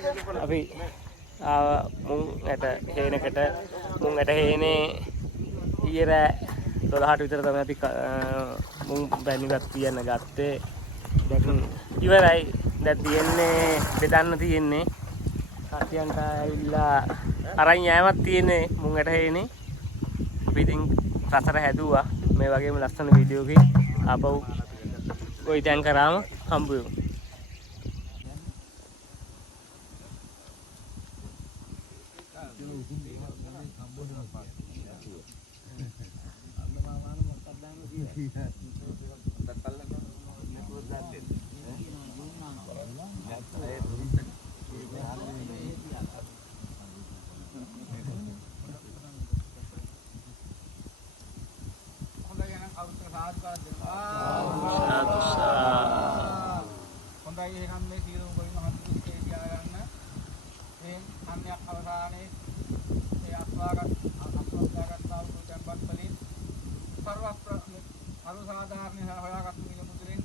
අපි මුං ඇට හේනකට මුං ඇට හේනේ ඊයර 12ට විතර තමයි අපි මුං බැනිවත් තියන්න ගත්තේ. දැන් ඉවරයි. දැන් තියෙන්නේ බෙදන්න තියෙන්නේ. කට්ටියන්ට ඇවිල්ලා අරන් යෑමක් තියෙන්නේ මුං ඇට හේනේ. අපි ඉතින් රසට හැදුවා. මේ වගේම ලස්සන වීඩියෝ එකකින් ආපහු ගොවිතැන් කරාම හම්බ වෙමු. හොඳයි එහෙනම් මේ සියලුම ගොවි මහත්තුත් ඒ තියාගන්න. මේ අන්‍යයක් අවසානයේ ඒ අස්වාගත් තැන්පත් වලින් සාධාරණ හොයාගත්තු මිල මුදලින්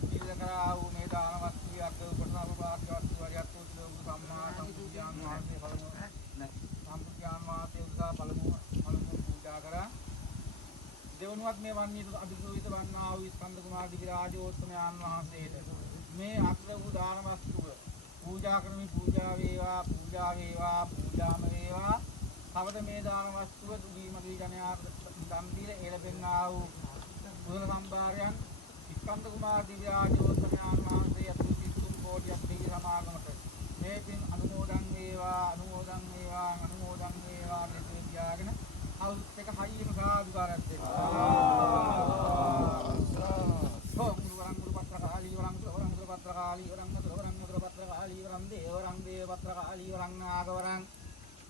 පිළිද කරා වූ මේ දාන වස්තුවේ අග්‍ර උපසම භාග්‍ය වස්තු වරියක් වූ සම්මා සම්බුද්ධාන් වහන්සේ පළමුව සම්බුද්ධාන් වහන්සේ උදෙසා පළමුව පූජා කරා. දෙවනුවත් මේ වන්නීත අභිසෝවිත වන්නා වූ ස්කන්ධ කුමාර දිවි රාජෝත්තමයන් වහන්සේට මේ අග්‍ර වූ දාන වස්තුව පූජා කරමින් පූජා වේවා පූජාම වේවා. තවද මේ දාන වස්තුව දුගීමදී ජනයාට දන් දීලා එළබෙන්නා වූ කුසල සම්භාරයන් ස්කන්ධ කුමාර දිව්‍ය රාජෝත්තමයන් වහන්සේ අතුරුසින් කෝටියක් දෙවි සමාගමට මේ පින් අනුමෝදන් වේවා මෙසේ තියාගෙන අවුත් එක හයියම සාදුකාරයක් දෙන්න.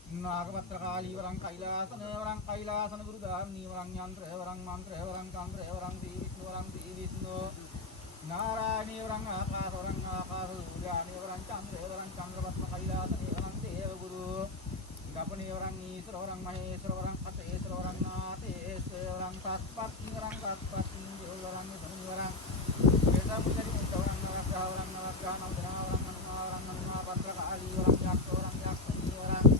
नागपत्रकाली वरं कैलासन गुरुधारणी वरं यंत्र वरं मंत्र वरं तंत्र वरं दी विष्णु नारायणी वरं आकाश सूर्यानि वरं चंद्रपद्म कैलासन वरं देव गुरु गपनी वरं ईश्वर वरं महेश्वर वरं अतेश्वर वरं नाथेश्वर वरं तत्पत्नी वरं वरं वेदमुनि वरं नवग्रह नवग्रह पत्रकाली वरं यक्ष वरं यक्षिणी वरं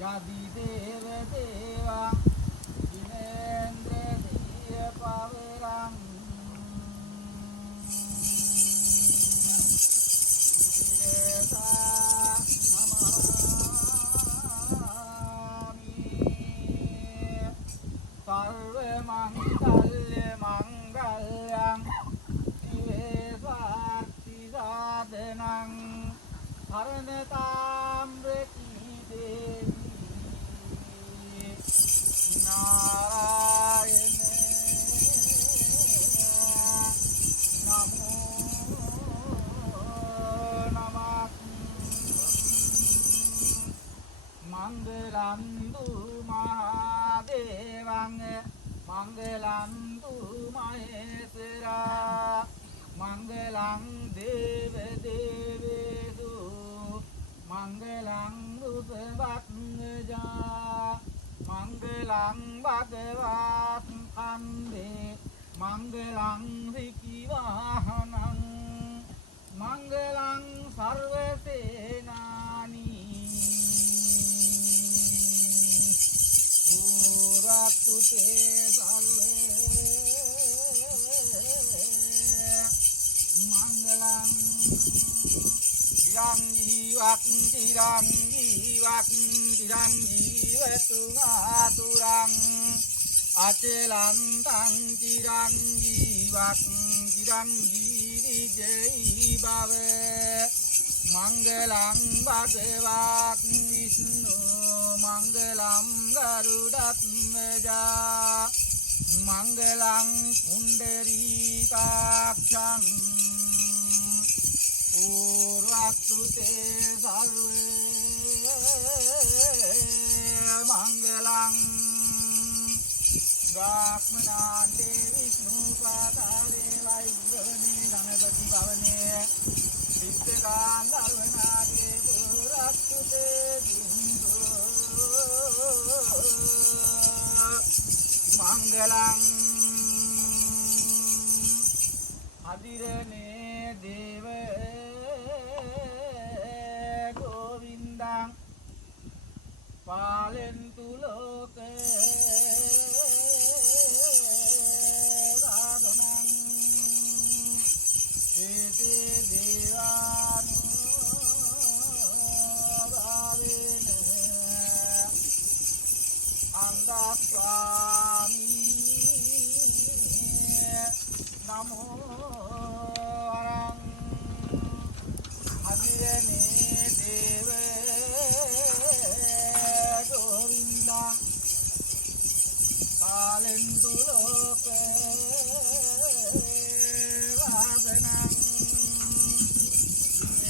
Jadi dewa dinendra diya pavirang direta namami sarve mangalyang dive swarti sadhanang haranatam reki devi Narayane Namo Namah Mangalandu Mahadevang Mangalandu Mahesara Mangalang Deva Devesu Mangalang Rupavatnaja Mangalang Bhagavat Ande Mangalang Vikivahanang Mangalang Sarvasenani වත්තු තේ සල්වේ මංගලං චිරං ජීවතු ආතුරං අචලන්තං චිරං ජීවිජේ භව මංගලං භගවත් විෂ්ණු මංගලං ගරුඩත්වජා මංගලං පුණ්ඩරීකාක්ෂං पूर्वस्तु ते सर्वे मंगलं ब्राह्मणान्ते विष्णुपातारे वायुगणे गणपति भवने सिद्धगान्धर्वनागे पूर्वस्तु ते दिन्दो मंगलं अदिरने देव पालन्तु लोके साधनं एते देवानुभावेन अन्धस्वामी नमो वरं अभिरने देव पालन्तु लोके वासनं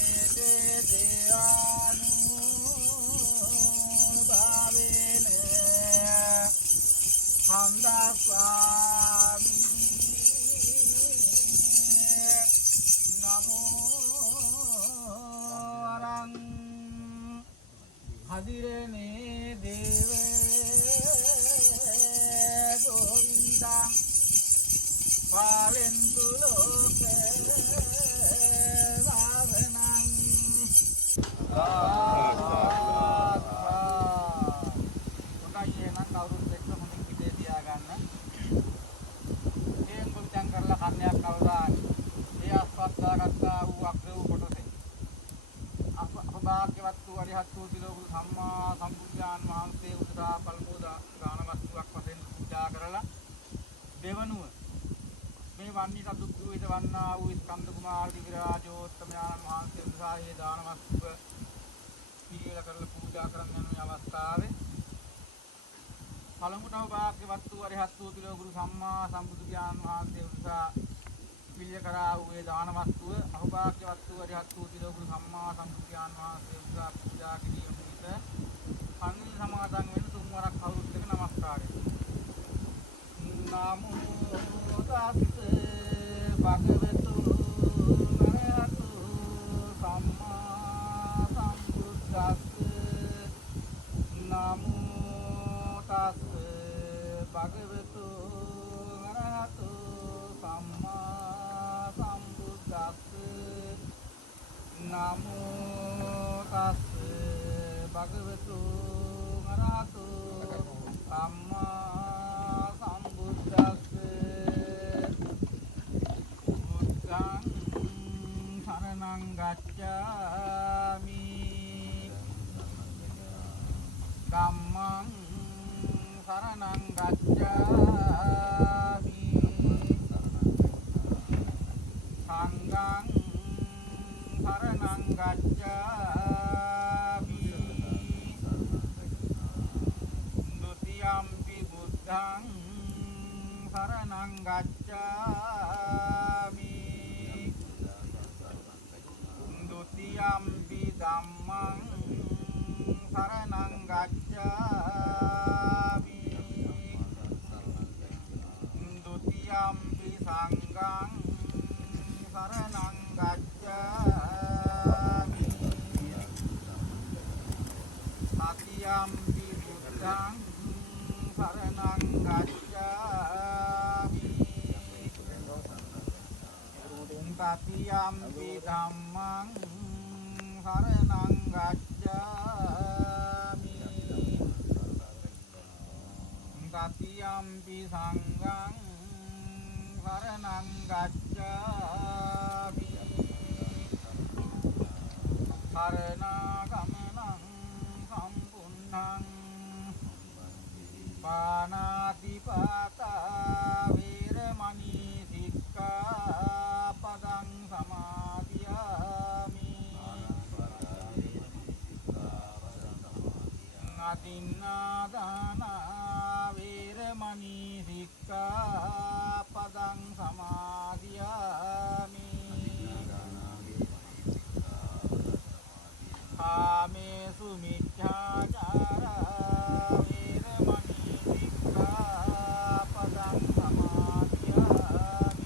एते देवानुभावेन हन्दास्वामी नमो वरं हदिरने देव पालन्तु लोके वासनं කොටයි එනං කවුරුත් එක්ක හොඳින් පිටේ තියාගන්න. හේන් කුච්චන් කරලා කන්නයක් අවදාන. ඒ අස්පස්දාගත්තා වූ අග්‍ර වූ කොටසේ. අපභාග්‍යවත් වූ අරිහත් වූ තිලෝක සම්මා සම්බුද්ධාන් වහන්සේ උදා පළමුදා දාන වස්තුවක් වශයෙන් පූජා කරලා දෙවනුව මේ වන්නි සතුතු විද වන්නා වූ ස්කන්ධ කුමාර දිවිරාජෝත්තමයන් වහන්සේ උදායේ දාන වස්තුව පිළිවෙල කරලා පූජා කරන්න යන අවස්ථාවේ පළමුවටම භාග්‍යවත් වූ අරිහත් වූ තිලෝක ගුරු සම්මා සම්බුදුන් වහන්සේ උදා පිළිවෙල කරා වූ ඒ දාන වස්තුව අහෝභාග්‍යවත් වූ අරිහත් වූ තිලෝක ගුරු සම්මා සම්බුදුන් වහන්සේ උදා පූජා කිරීම පිණිස පන්විල් සමාදන් වෙන තුන් වරක් කවුරුත් එක නමස්කාරය. නමෝ තස්සේ භගවතු නරහතු සම්මා සම්බුද්දස්සේ නමෝ තස්සේ භගවතු නරහතු සම්මා සම්බුද්දස්සේ නමෝ තස්සේ භගවතු නරහතු සම්මා සම්බුද්දස්සේ බුද්ධං शरणं गच्छामि ධම්මං शरणं गच्छामि සංඝං शरणं गच्छामि ဒုတိယံ පි බුද්ධං शरणं गच्छामि द्वितीयंपि धम्मं शरणं गच्छामि द्वितीयंपि संघं शरणं गच्छामि तृतीयंपि बुद्धं शरणं गच्छामि तृतीयंपि धम्मं शरणं गच्छामि සතියම්පි සංඝං සරණං ගච්ඡාමි සරණාගමනං සම්පුන්නං පාණාතිපාතා වේරමණී සික්ඛාපදං සමාදියාමි අදින්නාදානා වේරමණී සික්ඛාපදං සමාදියාමි කාමේසු මිච්ඡාචාරා වේරමණී සික්ඛාපදං සමාදියාමි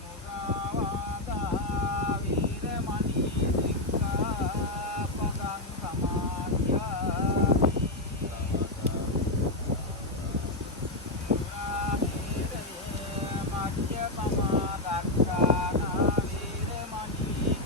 මුසාවාදා වේරමණී සික්ඛාපදං සමාදියාමි මජ්ජපමා දක්ඛානා වේරමණී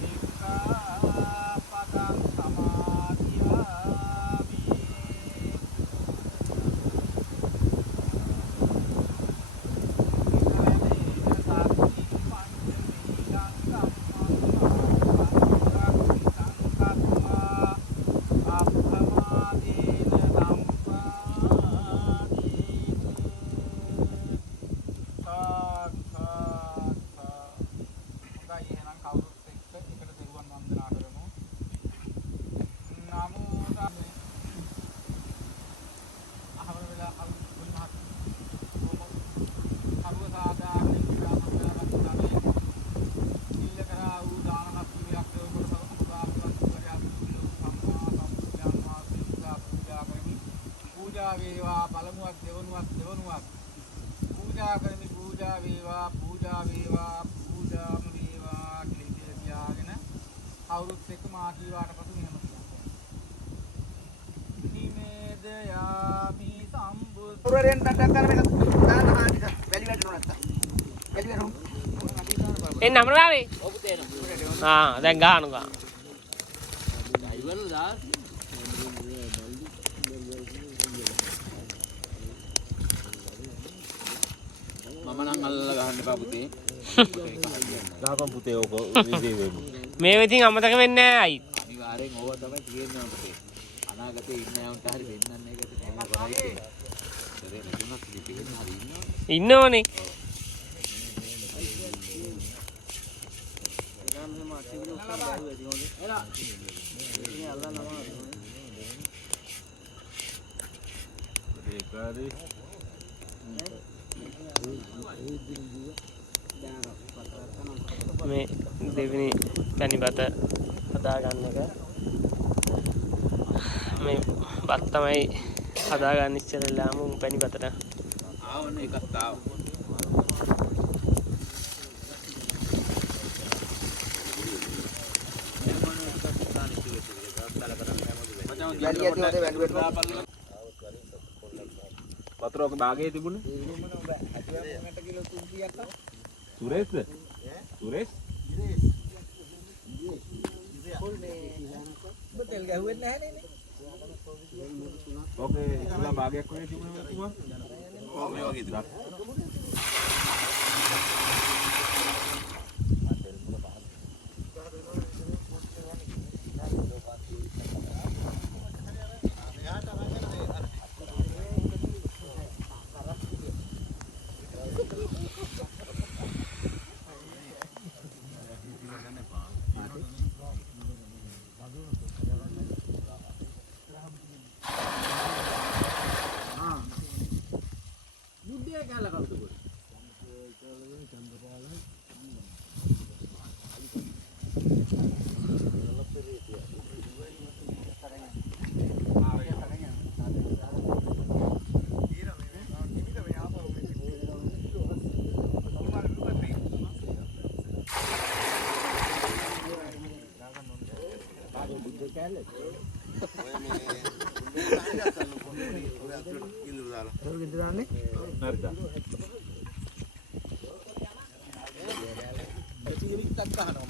සික්ඛාපදං සමාදියාමි පූජා වේවා පළමුවක් දෙවනුවක් පූජා කරමි පූජා වේවා පූජාම වේවා කියලා තියාගෙන කවුරුත් එක්ක මා කීවාට පසු මෙහෙම කියනවා නිමේද යාමි සම්බුද්ධ පුරෙන් ටක් කරන එක දාන ආනික වැලි වැටුණා නැත්තම් වැලි වැටුණා එන්න අපරාවේ ඔබ තේනවා දැන් ගහනවා ඉවල දා මම නම් අල්ලලා ගහන්න එපා පුතේ. ගහපන් පුතේ ඕක විදේ වෙමු. මේව ඉතින් අමතක වෙන්නේ නැහැ අයි. අනිවාර්යෙන් ඕවා තමයි තියෙන්නේ පුතේ. අනාගතේ ඉන්න යවන්ට හරි වෙන්නන්නේ ඒකට තමයි කරන්නේ කියලා. ඒතරේ ලකුණක් පිටින් හරි ඉන්නවා. ඉන්නවනේ. මේ දෙවෙනි පැණිපත හදා ගන්න එක මේ බත් තමයි හදා ගන්න ඉස්සෙල්ලාම පැණිපතට ආවනේ එකක් ආව. පතරෝක භාගයේ තිබුණේ සුරේෂ්ද? සුරේෂ්? බතල් ගහුවෙත් නැහැ නේ. ඕකේ ඉස්සලා භාගයක් වගේ තිබුණේ තුමා. ඔව් මේ වගේ තිබුණා.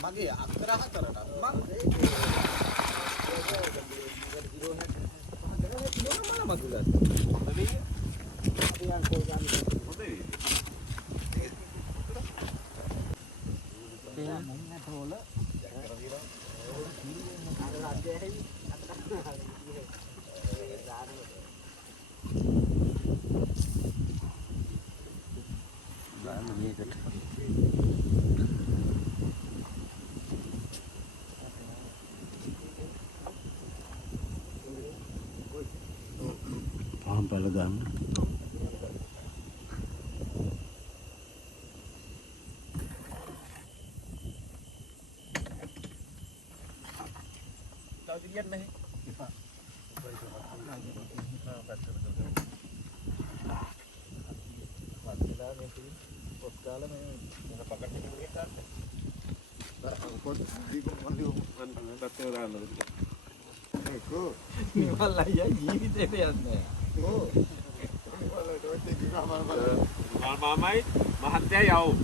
මගේ අක්කර හතරට මම පහන් පැල ගන්න. මාමයි මහත්තයා යව්.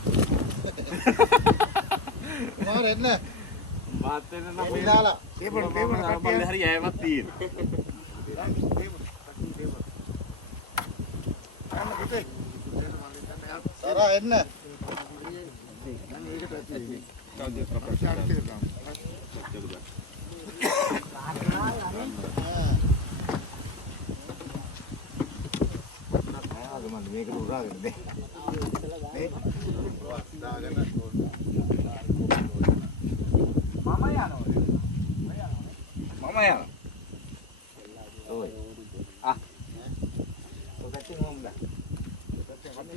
මාර එන්න. මාත් වෙන නම් දාලා. තේපන බල්ල හරි යෑමක් තියෙනවා. සරා එන්න. මේක උරාගෙන දෙ. මම යනවා. ඔය. ඔකට මොම්ලා.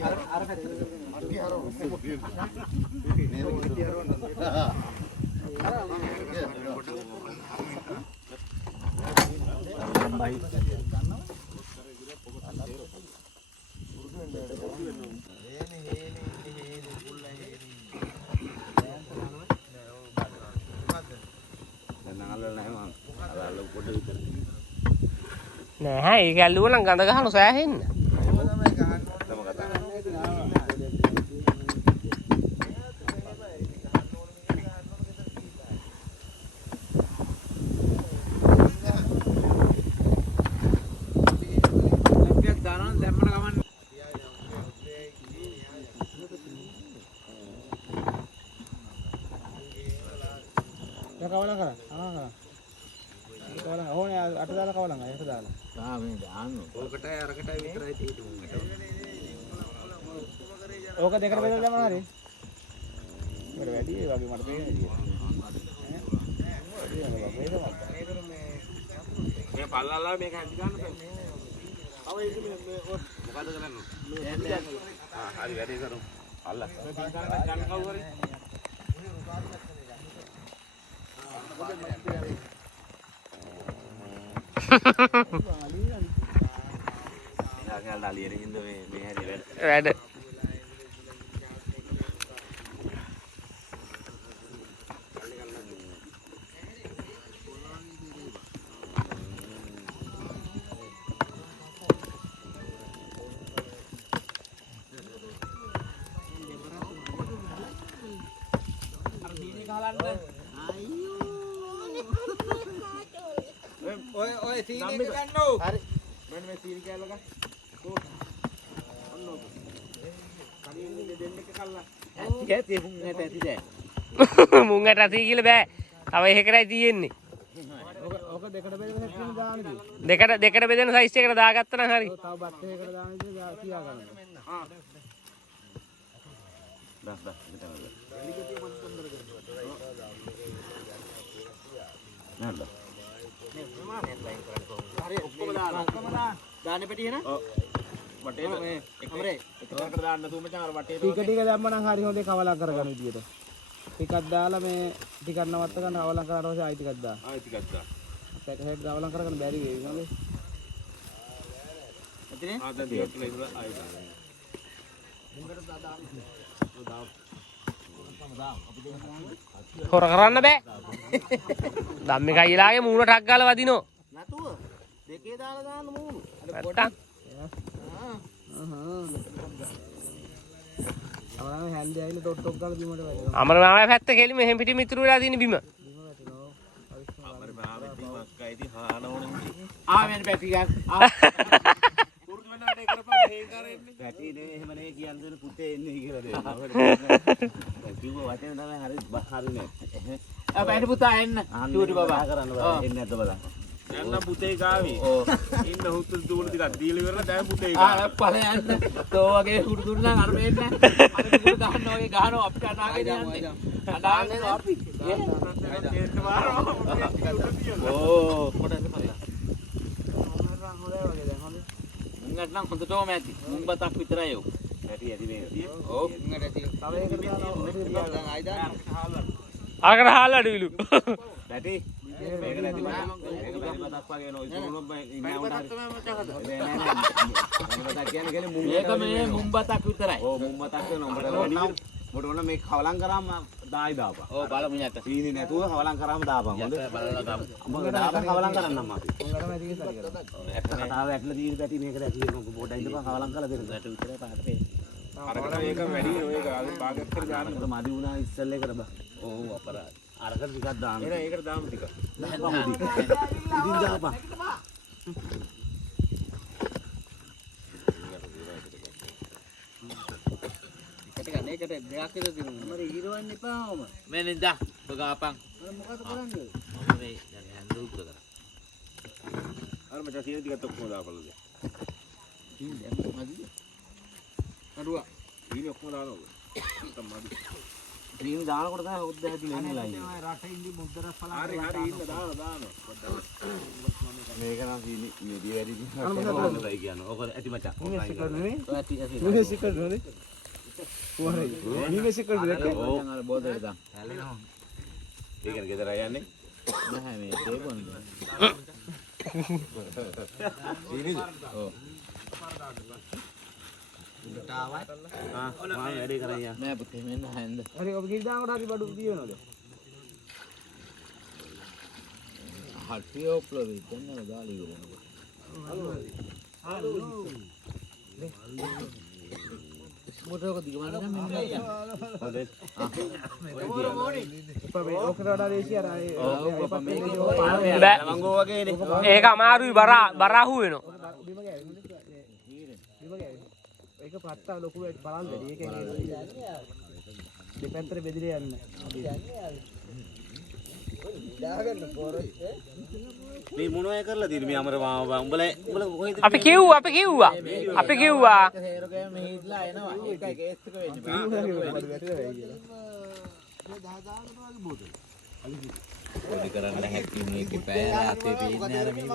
අර පැත්තට. අරි හරව. මේක ඉති හරවන්න. බයි. නෑ ඒක ඇල්ලුව නම් ගඳ ගහන සෑහෙන්න. කවලම් කරා. කවලම් ඕනේ අට දාලා කවලම් අය අට දාලා. මේ දාන්න. ඕකටයි අරකටයි විතරයි තියෙන්නේ. ඕක දෙකට බෙදලා දැම්මම හරි. මට වැඩි ඒ වගේ මට පේන්නේ. මේ පල්ලල්ලා මේක හැදි ගන්න බෑ. අව ඒක මේ මොකද කරන්නේ? හරි වැඩි කරමු. අල්ල. ගන්න කවුරු හරි. වැඩ ඔය සීනි එක ගන්නෝ. හරි. මෙන්න මේ සීනි කෑල්ල ගන්න. ඔන්න ඔක. කලින් දෙන්න එක කල්ලා. ඇති මුං ඇට ඇති දැන්. මුංගට ඇති කියලා බෑ. තව එකකටයි තියෙන්නේ. ඔක දෙකට බෙදලා හැක්කෙන දාන්නේ. දෙකට බෙදෙන සයිස් එකට දාගත්තා නම් හරි. තව බත් එකකට දාන්නේ කියලා කියා ගන්න. ආ. දස් නෑ. හරි ඔක්කොම දාලා. දාන්නේ පැටිය නේ? ඔව්. වටේට මේ එකමරේ. එකකට දාන්න තු මචං අර වටේට. ටික දැම්ම නම් හරි හොඳේ කවලම් කරගන්න විදියට. ටිකක් දාලා මේ ටිකක් නවත්ත ගන්න කවලම් කරලා ඊට පස්සේ ආයි ටිකක් දාන්න. ආයි ටිකක් දාන්න. පැකට් කවලම් කරගන්න බැරි වෙයි නේද? ඇතිනේ? ආ දැන් ටිකක් කියලා ඉඳලා ආයි දාන්න. හොර කරන්න බෑ. ධම්මික අයියලාගේ මූණ ටක් ගාලා වදිනෝ. නැතුව දෙකේ දාලා දාන්න මූණු. නැත්තම් අවරම හැන්දි ඇවිල්ලා ඩොට් ඩොට් ගාලා බිමට වැටෙනවා. අමර මාමා පැත්ත කෙලිම එහෙම් පිටි මිතුරු වෙලා තියෙන බිම. අමර භාවෙති මක්කයිති හාන ඕනේ. මෙන්න පැටි ගන්න. පුරුදු වෙන වැඩේ කරපන් හේන් කරන්නේ. පැටි නේ එහෙම නේ කියන්නේ පුතේ එන්නේ කියලා දෙනවා. කිව්ව වචන තමයි හරිනේ. පැටි පුතා එන්න. චූටි බබා කරන්න බෑ එන්නේ නැද්ද බලන්න. යන්න පුතේ ගාවි. ඉන්න හුතු දුවන ටිකක් දීලා ඉවරලා දැන් පුතේ ආ ඵල යන්න. තෝ වගේ හුරු දුන්න නම් අර මෙන්න. අර දුර ගහන්න වගේ ගහනවා අපිට අනාගෙන යන්නේ. අනාගෙන අපි. කේත් මාරෝ. ඕ පොඩක් පල්ලා. මුංගට නම් හොඳටම ඇති. මුං බතක් විතරයි යෝ. පැටි ඇති මේක. ඔව් මුංගට ඇති. තව ඒකට දානවා. දැන් ආයි දාන්න. අරකට හාල් අඩවිලු. පැටි මේක නැති මම මේක බතක් වගේ නෝ ඉතුරුනොත් ඉන්නේ උඩ. බතක් කියන්නේ මුං. මේක මේ මුං බතක් විතරයි. ඔව් මුං බතක් වෙනවා. උඹට ඕන මේක කවලම් කරාම දායි දාපන්. ඔව් බලමු යට. සීනි නැතුව කවලම් කරාම දාපන්. හොඳ බලලා ගමු. උඹ දාපන් කවලම් කරන්නම් අපි. කතාව ඇట్లా තියෙන පැටි මේක ඇති වෙනවා. පොඩ්ඩක් ඉඳපන් කවලම් කරලා දෙන්න. පැටි විතරයි පාට මේ. අරකට මේක වැඩි ඔය භාගයක් කර දාන්න. මට මදි වුණා ඉස්සෙල්ලා එකට බා. ඔව් අපරාධ. අරකට ටිකක් දාන්න. එන ඒකට දාමු ටික. ඉතින් දාපන්. ඒකට දෙකක් විතර දිනුවා. මම ඊරවන්න එපාම. මේ නිදා බගාපන්. මොකද කරන්නේ? මම මේ දැන් හැන්ඩල් කරා. අර මචං සීනි ටිකක් ඔක්කොම දාපළද. සීනි මදි. අරුවා. සීනි ඔක්කොම දානවා. තමයි. සීනි දානකොට තමයි හොද්ද හැදිලා ඉන්නේ ලයින්. රට ඉඳි මුද්දරස් පලා. හරි ඉන්න දානවා. මේක නම් සීනි මෙඩි වැඩි දිහා හොඳයි කියන්නේ. ඔක ඇති මචං. ඇති ඇති. මිනිස්සු කරනෝනේ. කොහරි. මිනිස්සු කරන්නේ. දැන් අර බෝතලේ දාන්න. හැලෙනවා. ඒකනේ ගෙදර යන්නේ. නැහැ මේ තේබොන්න. සීනිද? ඔව්. ආ මම වැඩේ කරන් යා. නෑ පුතේ මෙන්න හැන්ද. හරි ඔබ කිරි දානකොට හරි බඩු දියනවද? හට්ටිය ඔප්ලෝ වෙන්න දාලි ඉවරනකොට. මොටෝක දිගමන නම් මෙන්න යන්න. හොඳයි. ඔබ ඔකට වඩා දේශිය අර බෑ. ඒක අමාරුයි බරාහු වෙනවා. බිම ගෑවෙන්නේ. බිම ගෑවෙන්නේ. ඒක පත්තා ලොකු බලන්න දෙයි. ඒක දෙපැත්තට බෙදලා යන්න. දාගන්න පොරේ. මේ මොනවයි කරලා තියෙන්නේ මේ අමර උඹලා කොහෙද අපි කිව්වා හේරෝගේ මෙහිලා එනවා. ඒකයි කේස් එක වෙන්නේ. පොඩි කරන්න හැකියි මේකේ පෑය රාත්‍රියේ පේන්නේ අර මේ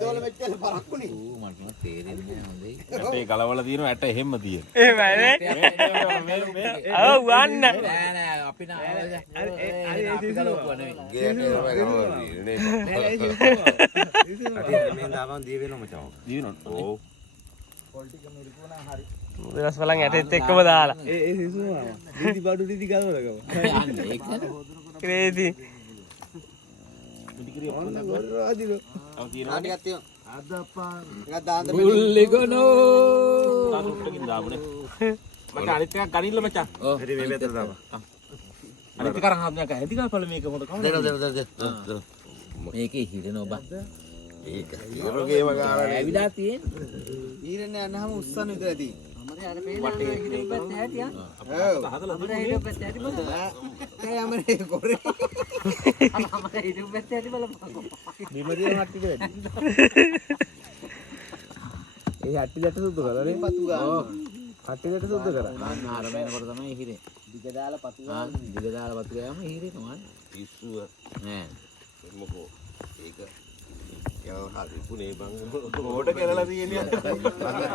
බලලා මෙච්චර පරක්කුනේ. මට තේරෙන්නේ නැහැ හොඳයි. ඇටේ ගලවලා තියෙනවා ඇට එහෙම්ම තියෙන. එහෙමයි ඔව් වන්න නෑ අපි මේ දාපන් දී වෙනවා මචං. දී වෙනවා. ඔව්. පොලිටික මිරිකුණා හරි. ඊට බලන් ඇටෙත් එක්කම දාලා ඒ සිසුවා. දීදි බඩු දීදි ගලවලා ගම. යන්නේ ඒක ක්‍රේසි රාජිලෝ. තව තියෙනවා. ටිකක් තියෙනවා. අද අප්පා ටිකක් දාන්න බුල්ලිගනෝ. තාතුට්ටකින් දාමුනේ. මචං අනිත් එකක් ගනින්න මචං. හරි මේ පැත්තට දාපන්. අනිත් එක අරන් හදන්නක ඇති ගාපල මේක හොඳ කවුද? දෙන්න. මේකේ හිරෙන ඔබ ඒක. ඒරෝගේ වගාරනේ. ඇවිලා තියෙන්නේ ඊරෙන්නේ යනහම උස්සන්න විතර තියෙන්නේ. අපේ අර පේනවා ඉතිපත් ඇටියා. ඔව්. අපේ ඉතිපත් ඇටි බලන්න. ඒ අපේ කොරේ. අපේ ඉතිපත් ඇටි බලන්න. බිමදී හට්ටිට වැඩි. ඒ හට්ටි දැට සුද්ධ කරලා පතු ගන්න. ඔව්. හට්ටි දැට සුද්ධ කරා. ආර වෙනකොට තමයි හිරේ. දිග දාලා පතු ගන්න. දිග දාලා පතු ගාම හිරේනවා. පිස්සුව නෑ. මොකෝ. ඒක යව හරි පුනේ බං. ඕඩ කරලා තියෙන්නේ.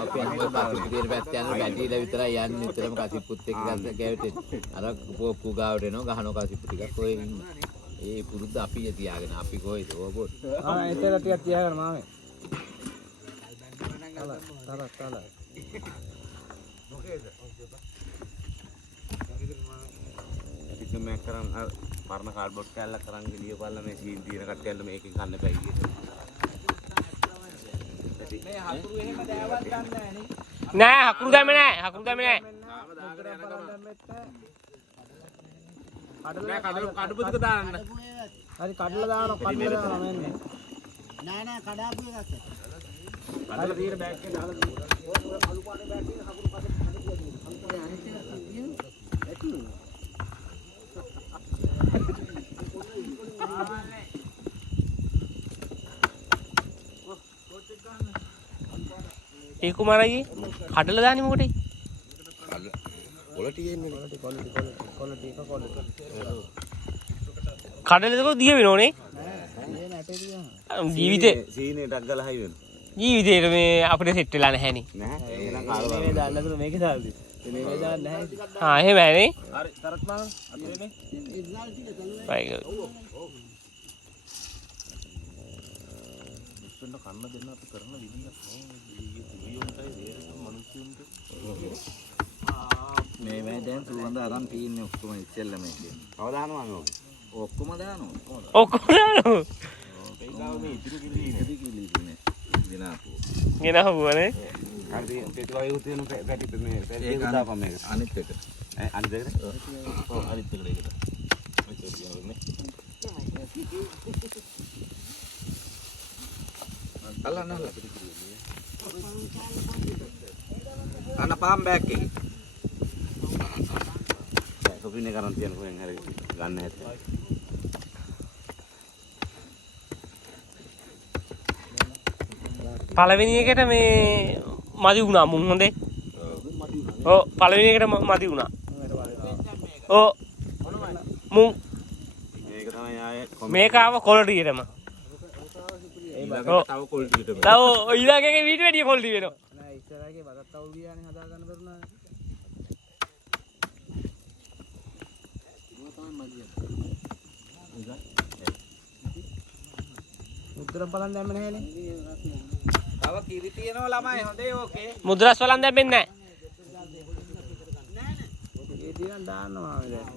අපි අනිත් පාර්ලිමේන්තුවේ පැත්ත යන බැටීලා විතරයි යන්නේ නිතරම කසිප්පුත් එක්ක ගන්න කැවිටේ. අර පොප්පු ගාවට එනවා ගහනවා කසිප්පු ටිකක් ඔය ඉන්න. ඒ පුරුද්ද අපි තියාගෙන අපි කොහෙද ඕබොත්. එතන ටිකක් තියාගන්න මාමේ. තල. අපි කමෙක් කරන් අර පරණ කාඩ්බෝඩ් කැල්ලක් කරන් ගිය බලලා මේ සීන් තියෙන කට්ටියන්ට මේකෙන් ගන්න බෑ ඊයේ. මේ හතුරු එහෙම දෑවල් ගන්න නැහැ නේ. නෑ හකුරු දැම්මේ නෑ නෑ කඩපු ටික දාන්න. හරි කඩලා දානවා මෙන්න. නෑ කඩාපු එකක්. අදලා තියෙන බෑග් එකේ දාලා තියෙනවා. අලු පාටේ බෑග් එකේ හකුරු පාටේ අනිත් එක ඇති. ඒ කුමාරයි කඩලා දාන්නේ මොකටද? quality එන්නේ quality එක quality. කඩලේක දිය වෙනෝනේ. නෑ නැටේ තියනවා. ජීවිතේ සීනේටක් ගලහයි වෙන ජීවිතේට මේ අපිට සෙට් වෙලා නැහැනේ. නැහැ එහෙනම් කාලා මේ දාන්න නතර මේකේ දාන්න. මේ දාන්න නැහැ. ආ එහෙම ඇනේ. හරි තරත් මාන අද වෙන්නේ මුස්සන්න කන්න දෙන්න අපි කරන විදියක් මේ දැන් සුවඳ අරන් තියෙන්නේ ඔක්කොම ඉස්සෙල්ලා මේකේ. කවදානවා මේ ඔක්කොම දානවා. ඔක්කොම දානවා. ඒකව මේ ඉතුරු කිලි ඉන්නේ. දිනාපු. ගෙනහුවනේ. හරි පෙට්‍රෝල් යුත් වෙන පැටි මේ ඒක දාපම් මේක අනිත් එක. අනිත් දෙකට ඔව් අනිත් දෙකට ඒකට මෙතන කියන්නේ අල්ලන්න අන්න පාම් බෑග් එකේ. සොපින් එක කරන් තියන කොහෙන් හරි ගන්න හැටි පළවෙනි එකට මේ මදි වුණා මුන් හොඳේ. ඔව් පළවෙනි එකට මදි වුණා. ඔව් මුන් මේක තමයි ආයේ මේක ආව ක්වොලිටියටම. ඊළඟට තව ක්වොලිටියටම තව ඊළඟගේ වීඩියෝ වැඩි ක්වොලිටි වෙනවා. නෑ ඉස්සරහගේ බතත් අවුල් ගියානේ හදා ගන්න බැරුණා. මුද්‍රම් බලන් දැම්ම නැහැනේ. තව කිරි තියෙනවා ළමයි හොඳේ ඕකේ. මුද්‍රස් වලන් දැම්මෙන්නේ නැහැ. ඒ දින දාන්නවා දැන්.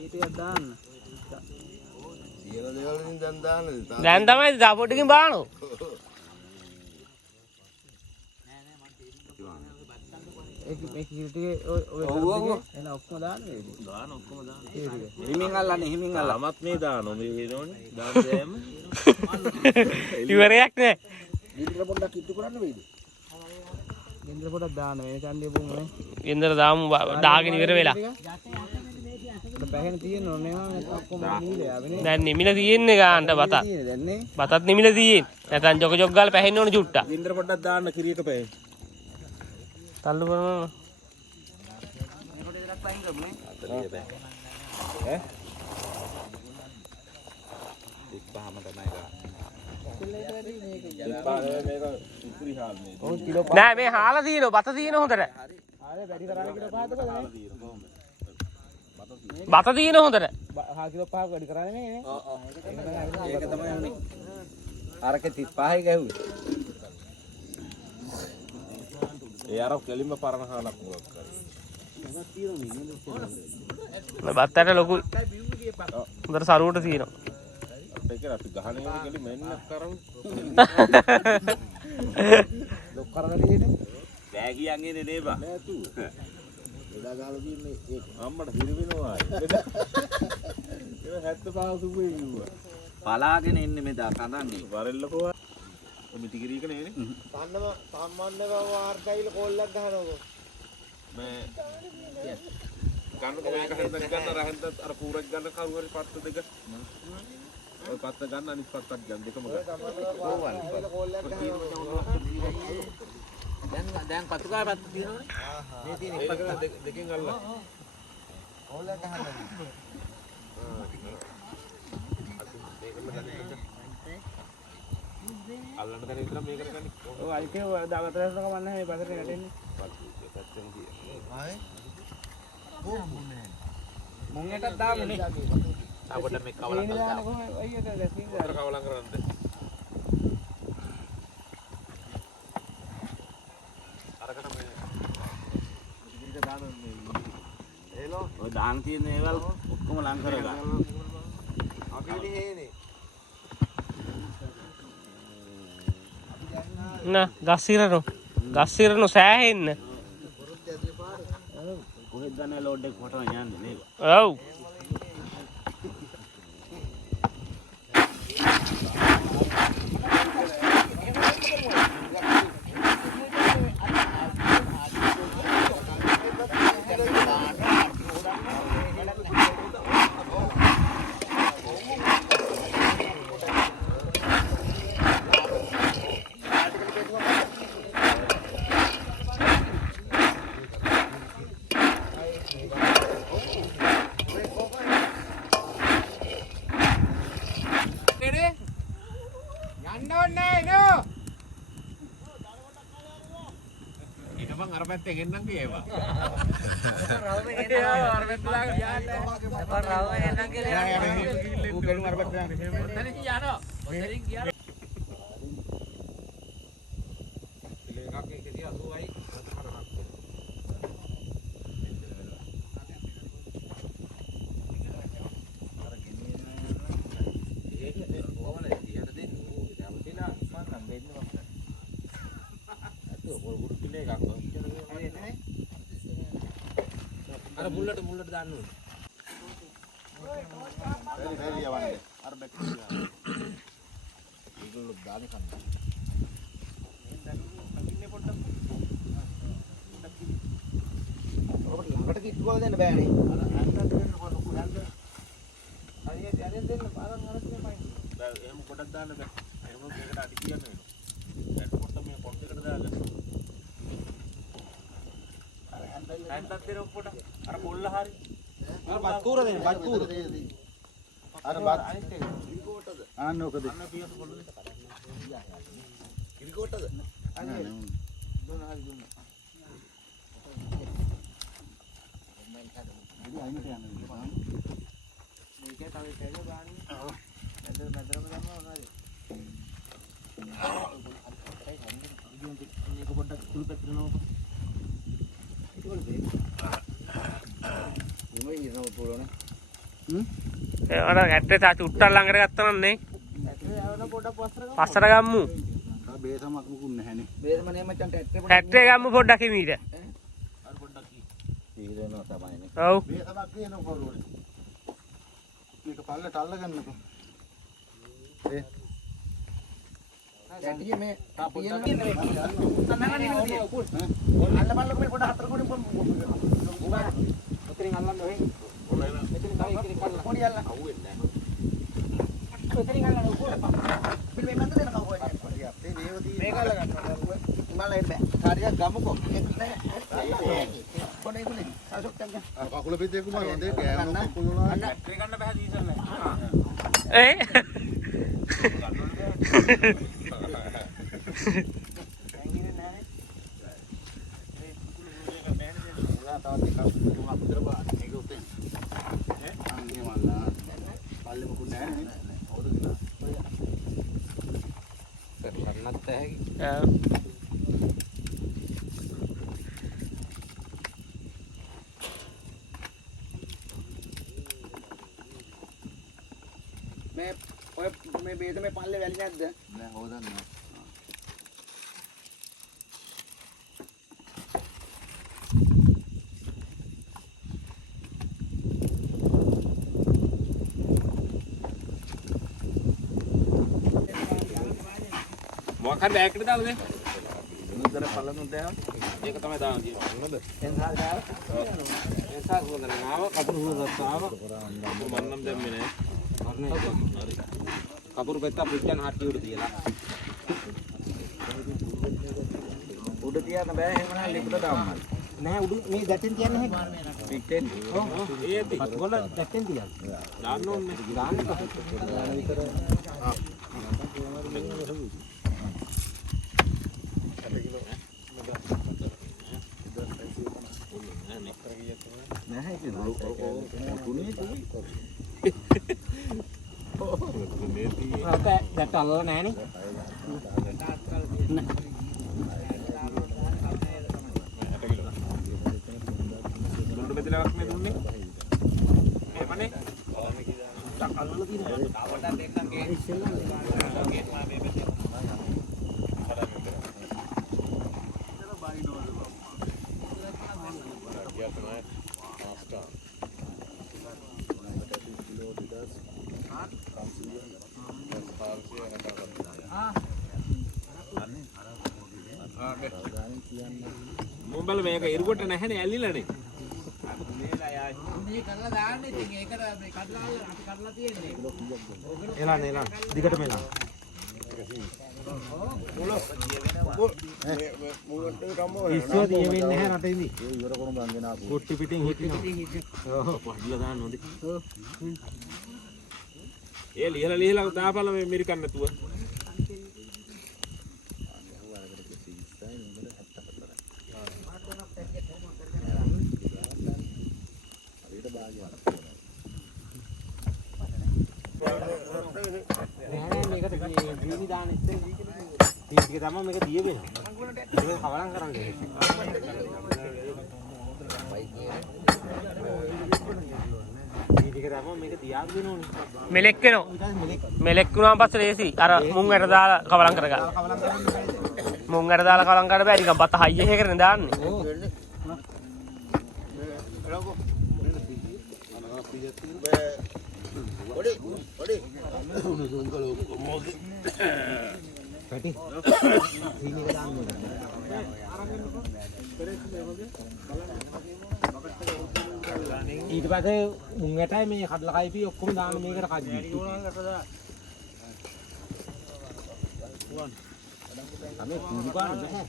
ඊටියක් දාන්න. සියල දේවල් වලින් දැන් දාන්නද දැන් තමයි දා පොඩකින් බානෝ. ඒක මේ කිරිටිගේ ඔය එන ඔක්කොම දාන්න වේද? දාන ඔක්කොම දාන හිමින් අල්ලන්නේ හිමින් අල්ලන්න. ළමත් මේ දානෝ මේ වෙනෝනේ දාන දෙයම ඉවරයක් නෑ. ඉතින් පොඩ්ඩක් කිට්ටු කරන්න වේද? ගෙන්දර පොඩක් දාන්න මේ චන්දිය පුන්නේ. ගෙන්දර දාමු දාගෙන ඉවර වෙලා. බැහැගෙන තියෙන ඕනේ නේද ඔක්කොම නීල යාවනේ. දැන් නිමිල තියෙන්නේ ගාන්ට බතත්. දැන් නේ. බතත් නිමිල තියෙන්නේ. නැත්නම් ජොක ජොක් ගාලා පැහෙන්න ඕන චුට්ටා. ගින්දර පොඩ්ඩක් දාන්න කිරියක පැය තල්ලු කරනවා. නෑ මේ හාලා තියෙනවා බත තියෙන හොඳට. ආයේ වැඩි කරන්න කිලෝ 5ද කොහොමද? බත තියෙන හොඳට. හා කිලෝ 5ක් වැඩි කරන්නේ නේ. ඒක තමයි උනේ. අරකේ 35යි ගැහුවේ. ඒ අර කෙලින්ම පරණ හාලක් මොකක් කරේ බත්තට ලොකු හොඳට සරුවට තියෙනවා. ඒක අපි ගහන එක කෙලි මෙන්න කරමු ලොක් කරගෙන ඉන්නේ. බෑගියන් එන්නේ නේබා නෑතු එදා ගහලා තියන්නේ ඒක අම්මට හිර වෙනවා ඒක 75 සුබේ කිව්වා පලාගෙන ඉන්නේ මෙදා කඳන්නේ. වරෙල්ලකෝ මිටි කිරීක නේනේ සම්මන්ව වාර්තයිල කොල්ලක් ගහනකො. මේ ගන්නකො මේක හන්දක් ගන්න රහන්දත් අර කූරක් ගන්න කරු හරි පත්ත දෙක ඔය පත්ත ගන්න අනිත් පත්තක් ගන්න දෙකම ගන්න දැන් පතුකාය පත්ත තියෙනවනේ. මේ තියෙන ඒක දෙකෙන් අල්ලන්න කොල්ලක් ගහන්න. අල්ලන්න දැන විතර මේකට ගන්න ඔය අයිකේ දාගතරට කමන්න මේ පතට ගැටෙන්නේ. මුං එකක් දාමුනේ. අපිට මේ කවලම් කරලා අයියට දැසින් උතර කවලම් කරන්නද අරකට මේ ඉදිරියට දාන මේ එලෝ ඔය දාන තියෙන ඒවල් ඔක්කොම ලං කරගන්න. අපි හේනේ. නා ගස්සිරනු සෑහෙන්න. කොහෙද ගන්න ලෝඩ් එක කොටම යන්නේ නේද? ඔව්. යන්න ඕනේ නෝ. ඊට මං අර පැත්තෙන් එන්නම් කියේවා. රවම එන්න. අර පැත්ත දාගෙන යන්න. රවම එන්න කියලා. ඌ ගෙලුම් අර පැත්ත දාන්න. ඔතනින් යනවා. ඔතනින් ගියා. එකක් 180යි. අර මුල්ලට දාන්න ඕනේ. බැරි යවන්නේ. අර බැට් එක. ඒගොල්ලෝ දාන්නේ කන්න. ඔබට ළඟට කිට්ටුවල දෙන්න බෑනේ. අර අන්නත් දෙන්න කොහොමද කුඩන්ද? හරියට යන්නේ දෙන්න පාරක් අරගෙන පයින්. දැන් එහෙම කොටක් දාන්න බෑ. එහෙම මේකට අඩි කියන්න වෙනවා. දැන් කොට මේ පොට් එකට දාලා. අර හැන්ඩල් හැන්ඩ්ලක් දෙන කොට අර කොල්ල හරි. අර බත් කූර දෙන්න බත් කූර. අර බත් ආන්න ඔක දෙන්න. අන්න පියස් කොල්ල දෙන්න. කිරිකොටද? අනේ දුන්න හරි දුන්න. අයිනට යන්න මේකේ තව එකක ගානේ. මැදරම ගන්නවා මොනවද? මේක පොඩ්ඩක් කුළු පැත්තට නෝක. ඒක වල අර ඇට්ටේ තා චුට්ටක් ළඟට ගත්තා නම් නේ. පස්සට ගම්මු. බේසමක් මුකුත් නැහැනේ. බේසම නේ මචං ටැට්ටේ ඇට්ටේ ගම්මු පොඩ්ඩක් හිමීට. අර පොඩ්ඩක් කි. ඉරනවා තමයිනේ. ඔව්. බේසමක් කියනවා කොරුවනේ. මේක පල්ලට අල්ලගන්නකො. ඒ ඇටි මේ තාපියන නේ. තනගන්නේ නේ. අල්ල බලන්න මේ පොඩ හතර කොටින් ඔතරින් අල්ලන්න ඔහෙ. මෙතන තව එකෙක් කන්න. පොඩි අල්ල. අහුවෙන්නේ නැහැ. ඔතරින් අල්ලන්න උඩ. පිළ මේ මන්ද දෙන කවුද? අපේ දේවදී මේක අල්ල ගන්නවා. මල එන්න. කාරියක් ගමුකෝ. පොඩේ කුලේ. අශෝක් තංග. කකුල පිටේ කුමාර හොඳේ ගෑනෝ කුළුනා. බැටරි ගන්න බෑ දීසල් නැහැ. ඒ ඇඟිලේ නැහැ. මේ කුකුල දුන්නේ බෑනේ දෙන්න. තවත් එකක් තුන් අතර බා ඒක උතෙන්. අන්නේ මල්ලා. පල්ලෙ මොකුත් නැහැ නේ. හවුද කියලා. කරන්නත් ඇහි. මේ ඔය මේ බේද මේ පල්ලේ වැලි නැද්ද? නෑ හොදන්නේ. මොකක් හරි බෑග් එකට දාලා දෙන්න. මුද්දර පල්ලෙන් දැන් ඒක තමයි දාන්න තියෙන්නේ. හොඳද? එන්සාල් දාලා. එසා හොඳ නැහැ. කපුරු හොදත් ආව. මන්නම් දැම්මේ නෑ. හරි. කපුරු පෙත්ත පුච්චන් හට්ටි උඩ තියලා. උඩ තියන්න බෑ එහෙම නම් ලිපට දාන්න. නෑ උඩ මේ ගැටෙන් තියන්න හැකියි. පිටෙන්. ඔව්. ඒත් ගොල්ල ගැටෙන් තියන්න. දාන්න ඕනේ. දාන්න කොහොමද? විතර. ආ. නැහැ ඒක තුනේ තුනේ දැට අල්ල නැහනේ දුන්න බෙදලාවක් මේ දුන්නේ එහෙමනේ අල්ලලා තියෙනවා තාවටත් දෙන්නම් ගේ ඉස්සෙල්ලා ගේ මා මේ බෙදේ මොම්බල මේක ඉරුකොට නැහැනේ ඇල්ලිලානේ මේලා යායි මේ කරලා දාන්නේ ඉතින් ඒකට මේ කඩලා අපි කඩලා තියෙන්නේ එලානේ එලා දිගට මෙලා ඉස්සුව දිය වෙන්නේ නැහැ රටේදී ඒ ඉවර කරමු බංගෙන ආපු කුට්ටි පිටින් හිටිනවා ඔව් පඩිලා දාන්න හොඳයි ඒ ලියලා දාපළ මේ මිරිකන් නැතුව දීනි දාන ඉතින් ටික තමයි මේක දිය වෙනවා. ඒක කවලම් කරන්නේ. ටික තමයි මේක දියා දෙනෝනේ. මෙලෙක් වෙනවා. මෙලෙක් වුණාම පස්සේ ලේසි. අර මුං ඇට දාලා කවලම් කරගන්න. මුං ඇට දාලා කවලම් කරන්න බෑ. නිකන් බත හයිය එකකට දාන්නේ. පැටි සීනි එක දාන්න ඕනේ. ඊට පස්සේ මුං ඇටයි මේ කඩලා කයිපි ඔක්කොම දාන්න මේකට කද්දි. අපි කුඩු පාන නැහැ.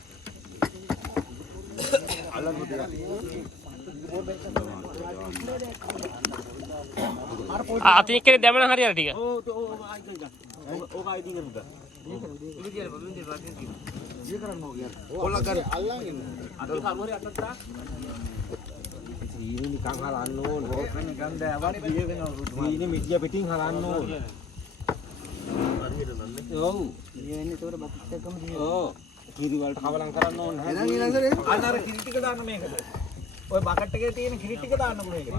අල්ලන්න අතින් එක්කනේ දැමන හරියට ටික. ඕක ආයිදී කරුදා. සීනි නිකන් හලන්න ඕන. ඕක නිකන් දැවරි දිය වෙනවා. සීනි මිටිය පිටින් හලන්න ඕන. හරියට නන්නේ. ඔව්. මේ වෙන්නේ ඒතකොට බක්ස් එකම දිය. ඔව්. කිරි වලට කවලම් කරන්න ඕන නැහැ. එහෙනම් ඊළඟට අර කිරි ටික දාන්න මේකට. ඔය බකට් එකේ තියෙන කිරි ටික දාන්නකො මේකට.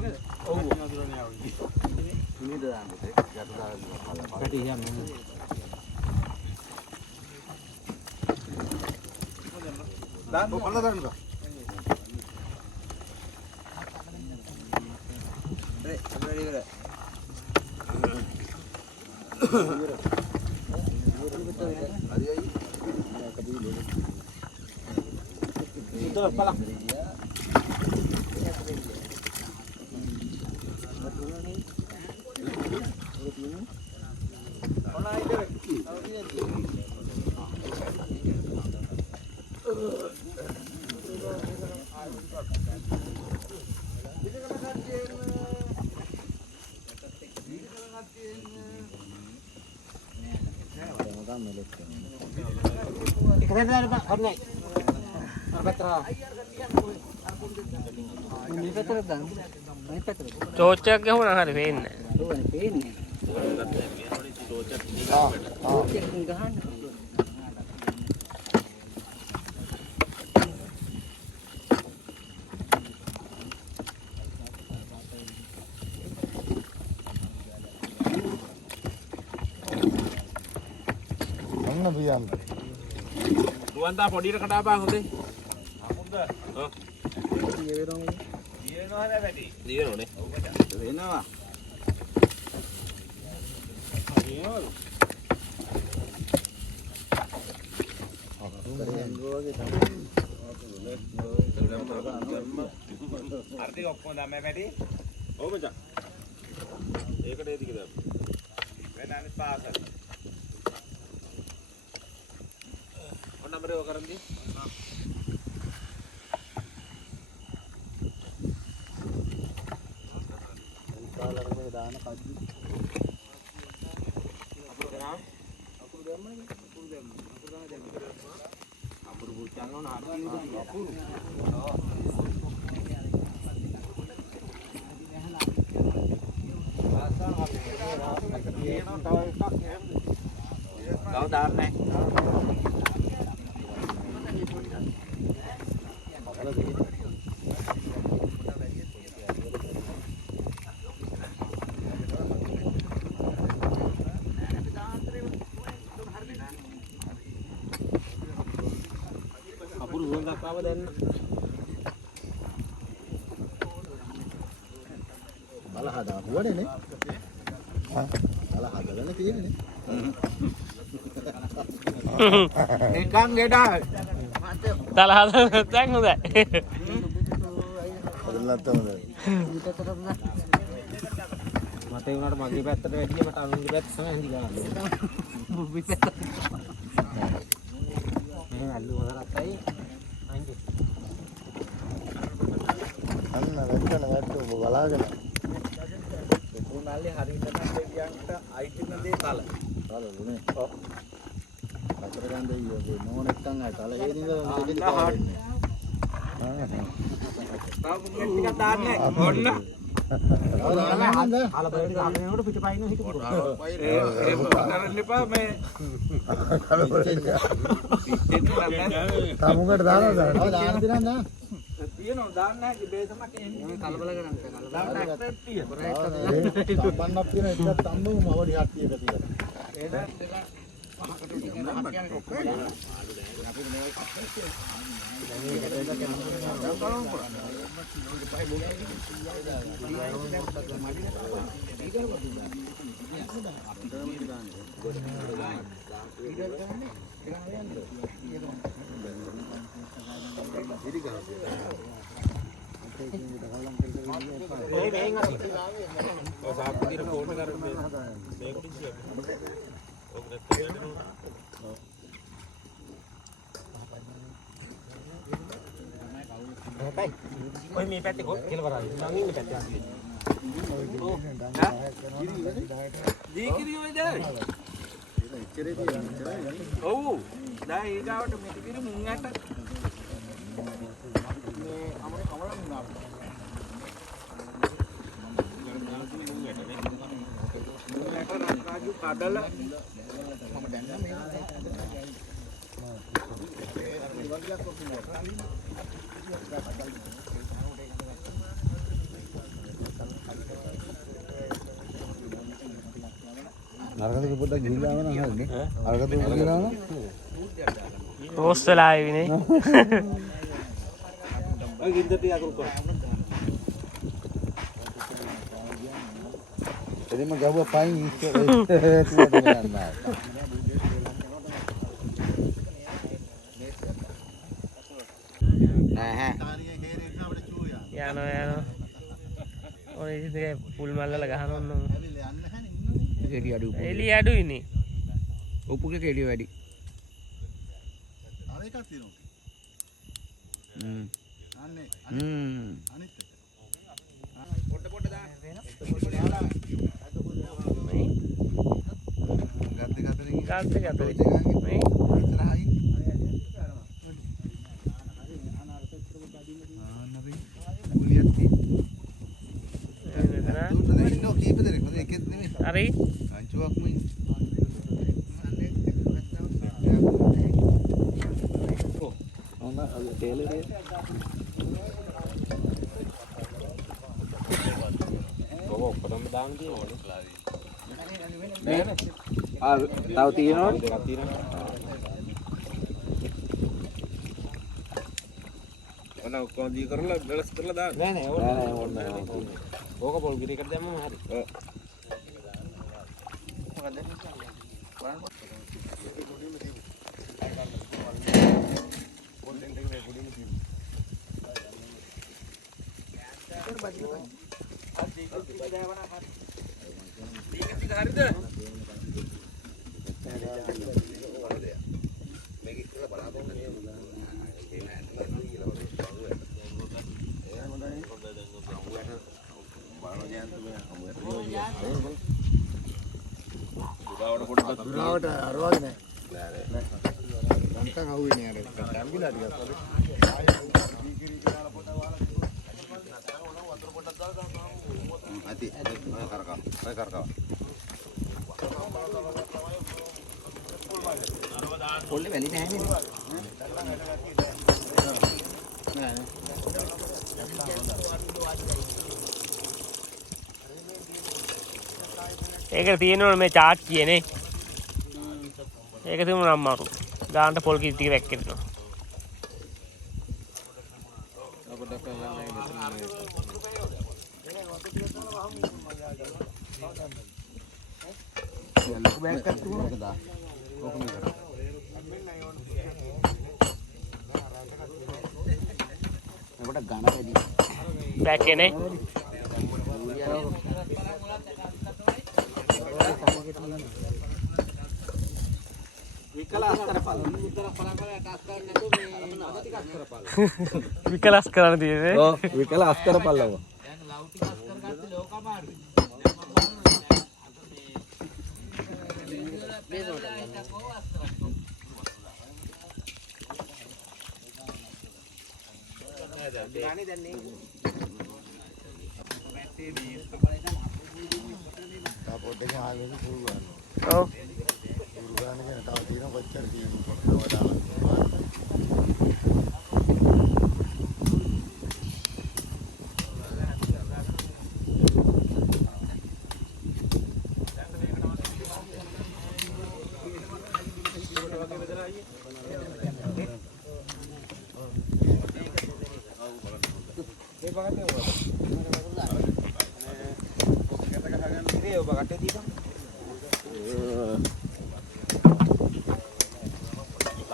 ඔව්. සීනිද දාන්න යට දාන්න පැටි යන්නේ. දාන්න කොල්ල දාන්න. ඒ අපරේ ඉවර. itu pala චෝච්චයක් ගහුණා හරි වෙන්නේ දුවන්තා පොඩියට කඩාපන් හොඳේ. දියනෝනේ. වෙනවා. අර්ධික ඔක්කොම දැම්මේ පැටි. ඔව් මචං. ඒකට ඒ ටික දාන්න. වෙන අනිත් පාසල්. ඔන්න නම්බරේ ඔය කරන්දි. දාන කද්දි අපුරු කරා. අපුරු දැම්මනේ. අපුරු දැම්ම. අපුරු ගාන දැම්ම. අපුරු පුච්චන්න ඕන හරියට අපුරු. ගාව දාන්නේ අපුරු හොඳක් ආව දැන් බල හදාපුවනේ නේ. බල හදගෙන තියෙන්නේ. නිකන් ගෙඩා. තලහද නැත්නම් හොඳයි හදලා තමයි. මට ඒ උනාට මගේ පැත්තට වැඩිය මට අනුන්ගේ පැත්ත තමයි හිඳි ගන්න. මේ අල්ලු හොදරක්යි අයින්ද. අන්න වැටෙන බලාගෙන. උනාලේ හරියට නම් දෙවියන්ට අයිති නැදේ තල. තල දුනේ. ඔව්. අතර ගන්න දෙයියෝ නෝනෙක්ටන් ආ තල ඒ නින්ද දෙකේ තව මුංගෙ ටිකක් දාන්නේ. ඔන්න. බලයට ගහගෙන යනකොට පිටපයින් හිටපු. ඒ කරන්න එපා මේ තමුකට දානවා දාන්න දෙනවා දාන්න. තියෙනවා දාන්න නැහැ බේසමක් එන්නේ කලබල කරන්නේ සම්බන්ධක් තියෙන එකක් තම්බුම අවඩි 60ක තියෙනවා ඔය මේ පැත්තේ කෙලවරයි. මං ඉන්නේ පැත්තේ. දීකිරි ඔය දැයි ඔව් දැන් ඊගාවට මෙතිකිරි මුං ඇට මේ අමර කවරක් නාව රාජු කඩල මම දැන් මේ අරකට පොඩ්ඩක් ගිහිල්ලා ආවනම් හරිනේ. අරකට ගිහිල්ලා ආවනම් රෝස් වෙලා ආවිනේ. ඔය ගින්දර ටික අකුරු කරා. එදින්ම ගාව පයින් ඉස්සෙල්ලා යනවා. යනවා. ඔය ඉතින් පුල් මල්ලල ගහන ඕන. එළිය අඩු. එළිය අඩුයිනේ. උපුගේ එළිය වැඩි. අර එකක් තියෙනවා අනේ අනිත් පොඩ පොඩ දාන්න ගත්ත ගතේ මේ හරි ඔක්කොම දාන්න තියෙනවා. තව තියෙනවා. දෙකක් තියෙනවා. ඔන්න ඔක්කොම දී කරලා බැලස් කරලා දාන්න. නෑ නෑ ඕන නෑ. ඕක පොල් ගිරි එකට දැම්මම හරි. දුරාවට අරවද නෑ. නැත්නම් අහුවෙන්නේ අර දැම්බිලා ටිකක් වගේ. අති කරකව පොල්ලේ වැලි නැහැ නේද? ඒක තියෙනවනේ මේ චාට් කියන්නේ. ඒක තිබුණා අම්මාරු. ගානට පොල් කිරි ටික වැක්කෙනවා. වැක්කේනේ. විකලස් කරන්න තියෙන්නේ. ඔව් විකලාස් කරපල්ලව.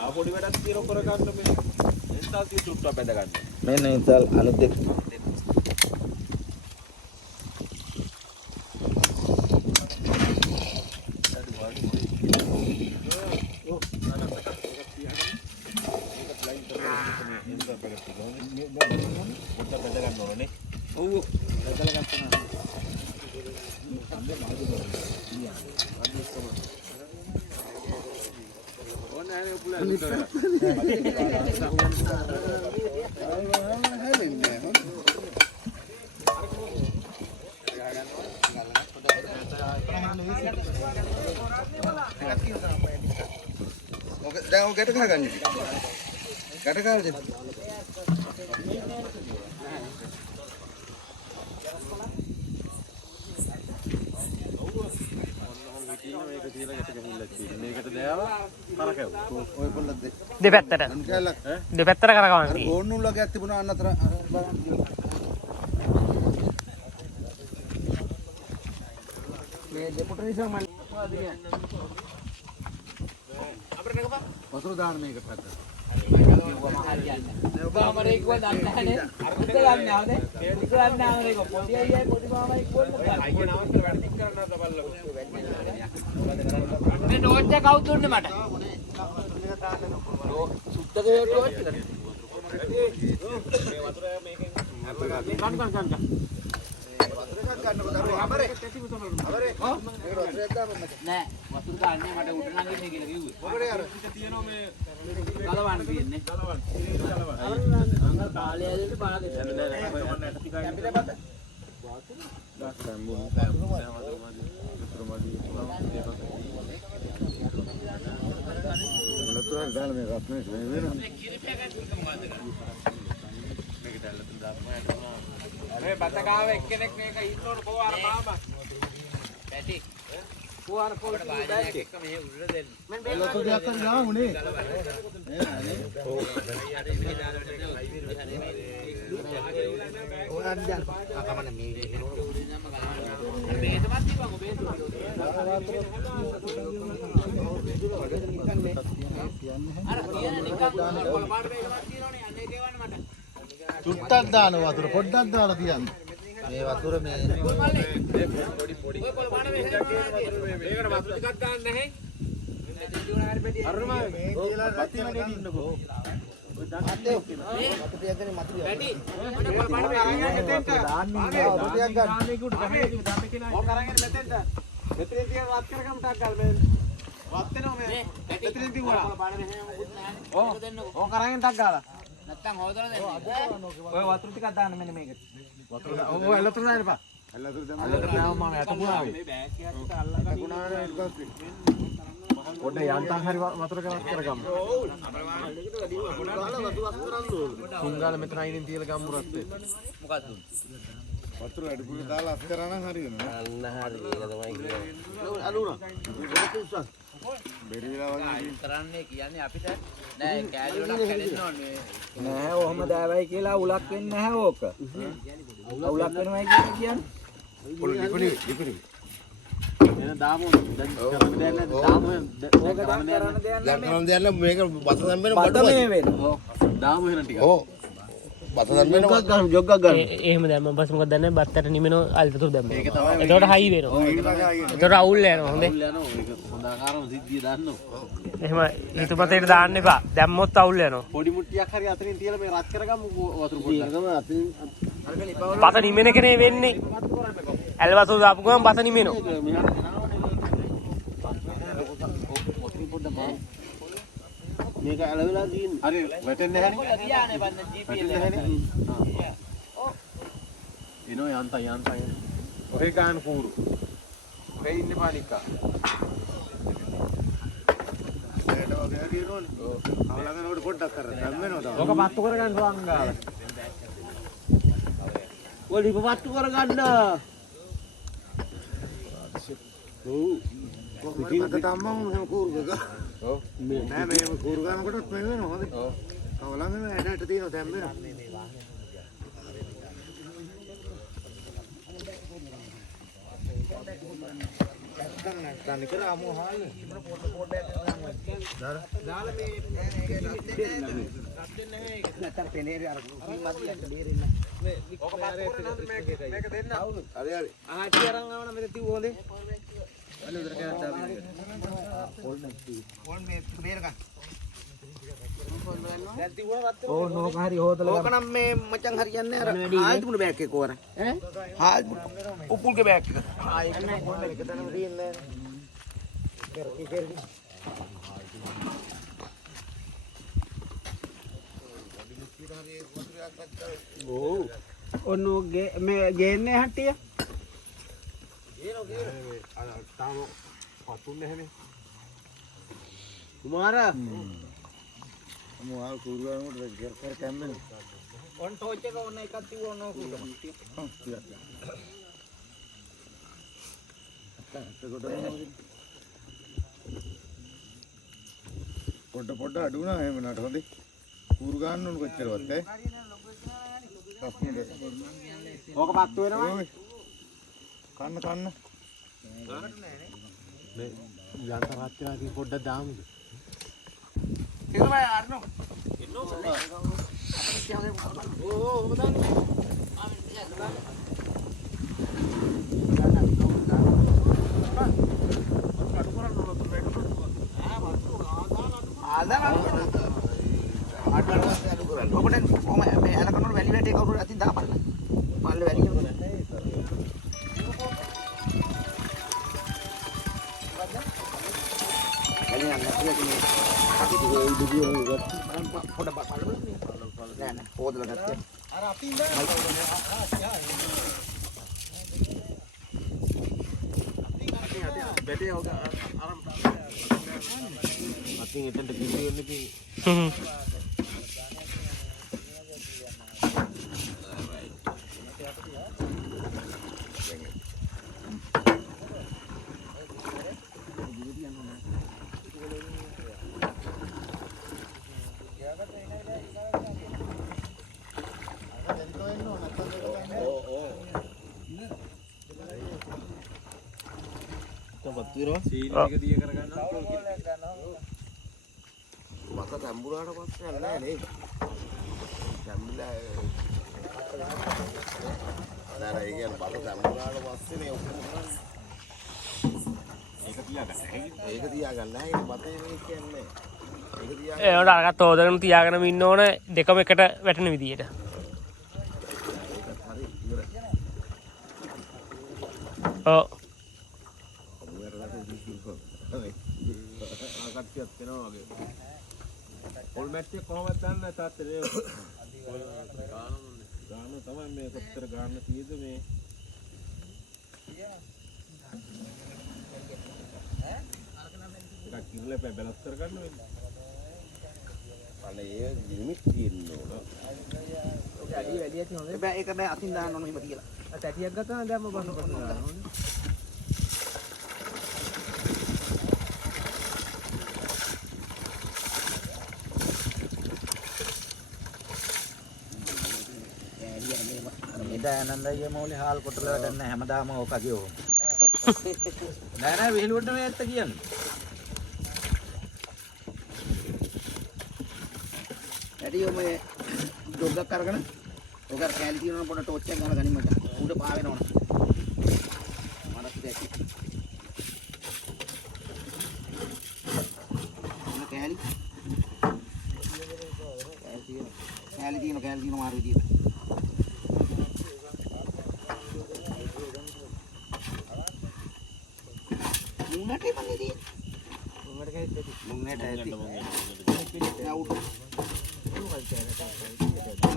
ඔව් පොඩි වැඩක් తీර කර ගන්න මේ එන්ටල් තිය චුට්ටක් බැඳ ගන්න. මෙන්න ඉතල් අලුත් දෙක. දැන් ඔය ගැට ගහගන්නේ. ගැට ගහලා මේකට දැව කරකැව. ඔය පොල්ල දෙපැත්තට දෙපැත්තට කරකවන්න ඕන්න උලගයක් තිබුණා අන්න අතර බලන්න. මේ දෙපොට නිසා මම වතුර දාන්න මේකට පැත්තට. ඔබ අපරේ කිව්වා දන්නේ නැහනේ. අරුත් ගන්න ආවනේ. ඒක ගන්න ආවනේ පොඩි අයියයි පොඩි මාමයි කිව්වොත් අයිය නමස්ත වැඩ ටික කරන්න බලන්න. මේ ටෝච් එක කවුද දුන්නේ මට? සුත්තක වේ ටෝච් එක. මේ වතුර මේකෙන් ගන්න. නෑ වතුර ගන්නේ මට උඩ නගින්නේ කියලා කිව්වේ. මොකද අර ටික තියෙනවා මේ ගලවන්න තියෙන්නේ. අංගල් කාලය ඇදෙන්න පාදේ. මේ බතකාව එක්කෙනෙක් මේක ඉන්නවනේ කොහොම අර මාමා පැටි. පුවාර පොල්ට බෑග් එක මෙහෙ උඩට දෙන්න. මම ලොකු දෙයක් කරලා දාමුනේ. ඔය අන්දල් අකමන මේ බේතමත් දීපන් ඔබ බේත. අර කියන නිකන් කොළපාට බේතමත් තියෙනවනේ අන්නේ දේවන්න මට. චුට්ටක් දාන වතුර පොඩ්ඩක් දාලා තියන්න. මේ වතුර මේ පොඩි ඔය කොළපාට බේතමත් මේකට වතුර ටිකක් දාන්න නැහැ. අරුණ මාමේ මේ කියලා බත්ති වැඩේට ඉන්නකෝ. පැටි මට කොළපාට දාන්නේ වතුර ටිකක් ගන්න. ඕක අරගෙන මෙතෙන්ට. මෙතෙන් තියෙන වත් කරගමු ටක් ගාලා මේ වත් වෙනවා මේ. මෙතෙන් තියුණා. කොළපාට මෙහෙම මුකුත් නැහැ. ඕක දෙන්නකෝ. ඕක අරගෙන ටක් ගාලා. නැත්තම් හොදලා දෙන්න. ඔය වතුර ටිකක් දාන්න මෙන්න මේකට. වතුර ඔය ඇලතුර දාන්න එපා. ඇලතුර දාන්න මම අතපුණාවේ. මේ බෑග් එකකට අල්ලගන්න. අතපුණාවේ ඊට පස්සේ. පොඩ යන්තම් හරි වතුර කරක් කරගමු. තුන්ගාල මෙතන අයින් තියලා ගම්මු රස්තේ. මොකක්ද? වතුර අඩිපුර දාලා අත් කරා නම් හරියනවා. අන්න හරි ඒක තමයි කියන්නේ. අලුණා. බෙරි වෙලා වගේ කරන්නේ කියන්නේ අපිට නෑ කෑලි වලක් කැඩෙන්න ඕනේ. නෑ ඔහම දාවයි කියලා උලක් වෙන්නේ නැහැ ඕක. උලක් වෙනවයි කියන්නේ. පොඩි ලිපිලි. එන දාමු දැන් කරන්න දෙයක් නැද්ද? දාමු ඕක කරන්න දෙයක් නැහැ. මේක බත දැම්බෙන බඩ මේ වෙනවා. දාමු එහෙනම් ටික. ඔව්. බත දැම්බෙන ජොග්ගක් ගන්න. එහෙම දැම්ම බස් මොකද දන්නේ බත්තට නිමෙනෝ අල්තතුරු දැම්ම ඒක තමයි එතකොට හයි වෙනවා එතකොට අවුල් යනවා හොඳේ යනවා ඒක හොඳ ආකාරම සිද්ධිය දාන්නෝ. එහෙම හිතුපතේට දාන්න එපා දැම්මොත් අවුල් යනවා පොඩි මුට්ටියක් හරි අතරින් තියලා මේ රත් කරගමු වතුර පොඩ්ඩක්. බත නිමෙන කෙනේ වෙන්නේ ඇල් වතුර දාපු ගමන් බත නිමෙනෝ මේක ඇලවිලා තියෙන්නේ. හරි වැටෙන්නේ නැහැ නේ. ගියානේ බන්න GPS වැටෙන්නේ නැහැ නේ. එනෝ යන්තම්. ඔහේ ගාන කූරු. ඔහේ ඉන්නේ පානික්කා. ඒකට වගේ හරියනෝනේ. ඔව්. අවලංගනකොට පොඩ්ඩක් කරලා දැම්මෙනවා තමයි. ඔක පත්තු කරගන්න රංගාව. ඔය ලිප පත්තු කරගන්න. ඔව්. පිටින් තම්මම මෙහෙම කූරු ගග. ඔව්. නෑ මේ කූරු ගන්නකොටත් මේ වෙනවා හොඳයි. ඔව්. අවලංගන ඇටට තියෙනවා දැම්මෙනවා. තනිකර ආමු හාල්නේ. පොඩ දාලා මේ නැත්තම් පෙනේරි අර මදියට බේරෙන්න. ඕක පත් කරනද මේක දෙන්න. හරි හරි. ආටි අරන් ආවන මෙතන තියු හොඳේ. අනේ උදේට කෑවත් දාපින්න. පොල් මේ බේරගන්න. දැන් තියුවා වත්. ඕ නෝක හරි හොදලා. ඕක නම් මේ මචං හරියන්නේ අර ආල්තුමුනේ බෑග් එක ඕන. ඈ? ආල්තුම උපුල්ගේ බෑග් එක. ආ ඒක නෑ පොල් එක තනම තියෙන්නේ. ඕ ඔන්නෝ මේ ගේන්නේ හට්ටිය. තාම පතුන්නේ නැහනේ. කුමාරා මොහල් කූරු ගන්නකොට ගියර් කර කැම්මෙන්. ඔන් ටෝච් එක ඕන එකක් තියුවා ඕන කුඩම. පොඩ අඩු වුණා එහෙම නට හොඳේ. කූරු ගන්න ඕන කොච්චරවත් ඈ. ඕක පත්තු වෙනවා. කන්න. මේ යන්තරාත්‍යාදී පොඩ්ඩක් දාමුද? ඒක බය අරනෝ. අතින් එතනට කිසි වෙන්නේ කි. සීනි ටික දිය කරගන්නවා. මත තැඹුරාට පස්සේ නෑ නේද? තැඹිලා නෑ ඒ කියන්නේ බත තැඹුරාට පස්සේ නේ ඔක්කොම ඒක තියාගන්න නෑ ඒක බතේ මේ කියන්නේ. ඒක තියාගන්න. ඒකට අරකට හොදගෙන තියාගෙනම ඉන්න ඕන දෙකම එකට වැටෙන විදියට. හරි ඉවරයි. ඔව්. ආකට්ටියක් වෙනවා වගේ. පොල් මැට්ටිය කොහොමද දන්නේ තාත්තේ? ගාන තමයි මේ කොච්චර ගාන තියෙද මේ. එකක් කිරලා බැලන්ස් කරගන්න වෙන්නේ. අනේ ඒ ලිමිට් තියෙන්න ඕන. ඔක ඇඩි වැඩි ඇති හොඳේ. බෑ ඒක බෑ අතින් දාන්න ඕන එහෙම තියලා. තැටියක් ගත්තා නම් දැම්ම බස දාන්න ඕනේ. ආනන්දයේ මොලේ හාල් කොටල වැඩක් නැහැ හැමදාම ඕක කියෝ. නෑ විහිළුවට මේ ඇත්ත කියන්නේ. ඇඩියෝ මේ ඩොග්ගක් අරගෙන ඔක කැලි තියනවා පොඩ ටෝච් එකක් ගහලා ගනින්න මචං. උඩ පා වෙනවනේ. මරක් දෙයක්. කැලි. කැලි තියෙන මාරු විදියට. මුන්නට මන්නේ මුන්නට ඇති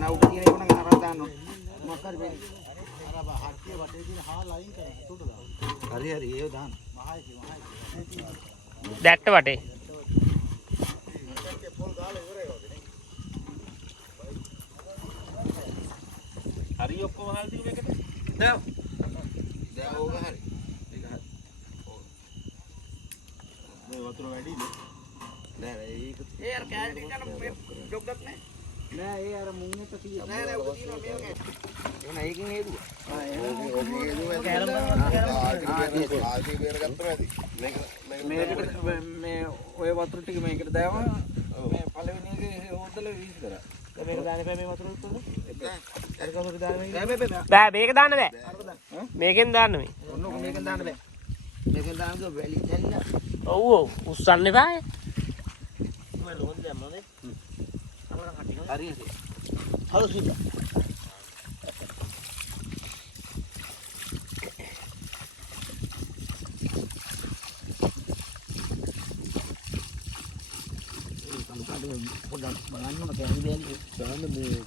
නවුඩ තියෙන එක නම් අරන් දාන්න මොකක් හරි හරි හරි ඒ දාන්න. දැට්ට වටේ. හරි ඔක්කොම හල් ටික මේකට. දැන් ඕක හරි. ඒක හරි. මේ වතුර වැඩිද? නෑ ඒක ඒ අර කැලේ ටික ගන්න ජොබ් එකක් නැහැ. නෑ ඒ අර මුං එක තියෙන. නෑ ඔක තියෙනවා මේක. එන ඒකෙන් හේතුව. මේකට මේ ඔය වතුර ටික මේකට දාවම මේ පළවෙනි එක හොදලා වීස් කරා. මේක දාන්න එපා මේ වතුර උත්තර. බෑ බෑ මේක දාන්න බෑ. මේකෙන් දාන්න මේ. ඔන්න ඔක මේකෙන් දාන්න බෑ. මේකෙන් දාන්න ගිය වැලි දැල්ල. ඔව් ඔව් උස්සන්න එපා. හරි හරි. හලෝ සීදා. පොඩ්ඩක් බලන්න මට ඇහි දෙන්නේ. දාන්න මේ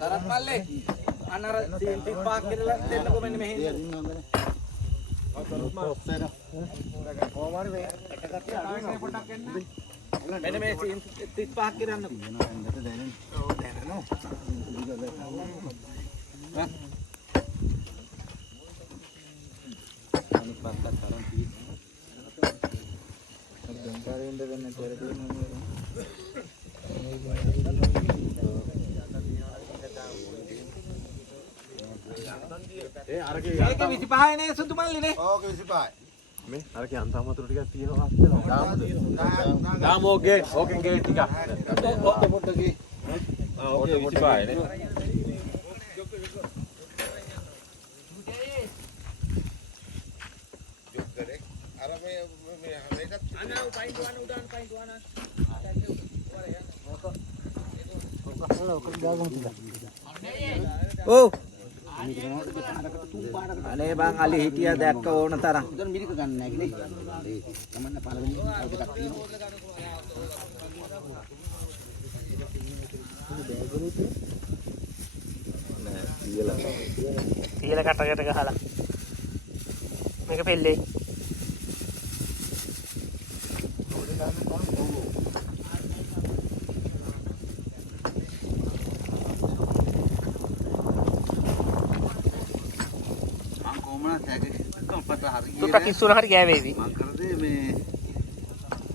තරත් මල්ලේ අනර තීන්ති පාක් කියලා දෙන්නකො මෙන්න මෙහෙ. මෙන්න මේ 35ක් කරන්නකො. ඔව් දැනනෝ. අනිත් පස්සක් තරම් ඒ අරගේ මේක 25 නේ සුදු මල්ලි නේ. ඕක 25. මේ අරගේ අන්තම් වතුර ටිකක් තියෙනවා අස්සලා. දාමුද? දාමු ඕකේ. ඕකෙන් ගේ ටිකක්. පොඩ්ඩක් ගියේ. ආ ඕකේ 25 නේ. ඔව් අනේ බං අලි හිටියා දැක්ක ඕන තරම්. උදේ මිරික ගන්න නැහැ කිනේ. ඒ තමන්න පළවෙනි එකක් තියෙනවා. නෑ තියලා කටකට ගහලා. මේක පෙල්ලේ. තුට්ටක් කිස්සුන හරි ගෑවේවි. මං කරදේ මේ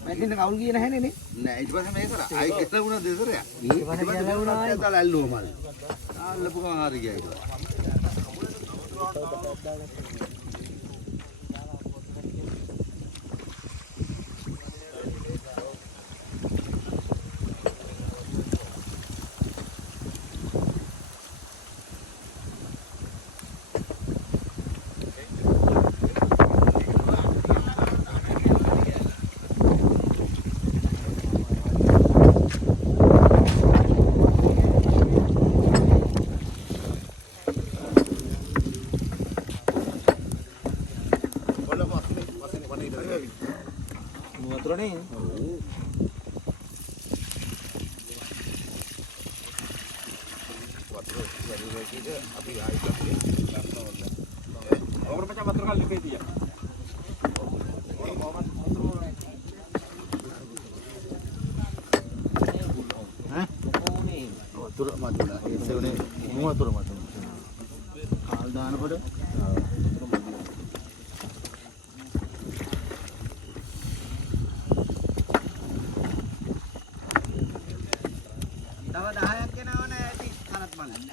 මම දෙන්න කවුරු ගියේ නැහැනේ නේ. නෑ ඊට පස්සේ මේක කරා. ආයි ගෙලවුණා දෙසරයක්. ඊට පස්සේ ගෙලවුණා ආයි තල ඇල්ලුවා මල්. ආල්ලපු ගමන් හරි ගියා ඒක. වතුරනේ. වතුර වැඩි වෙකීද අපි ආයි ගන්න ඕනේ. ඔකට මචං වතුර කල් ලිපේ තියා. වතුර මතුලා ඒ උනේ මු වතුර මතුලා. කාල් දානකොට තව 10ක් එනවනේ ඇති කරත් බලන්න.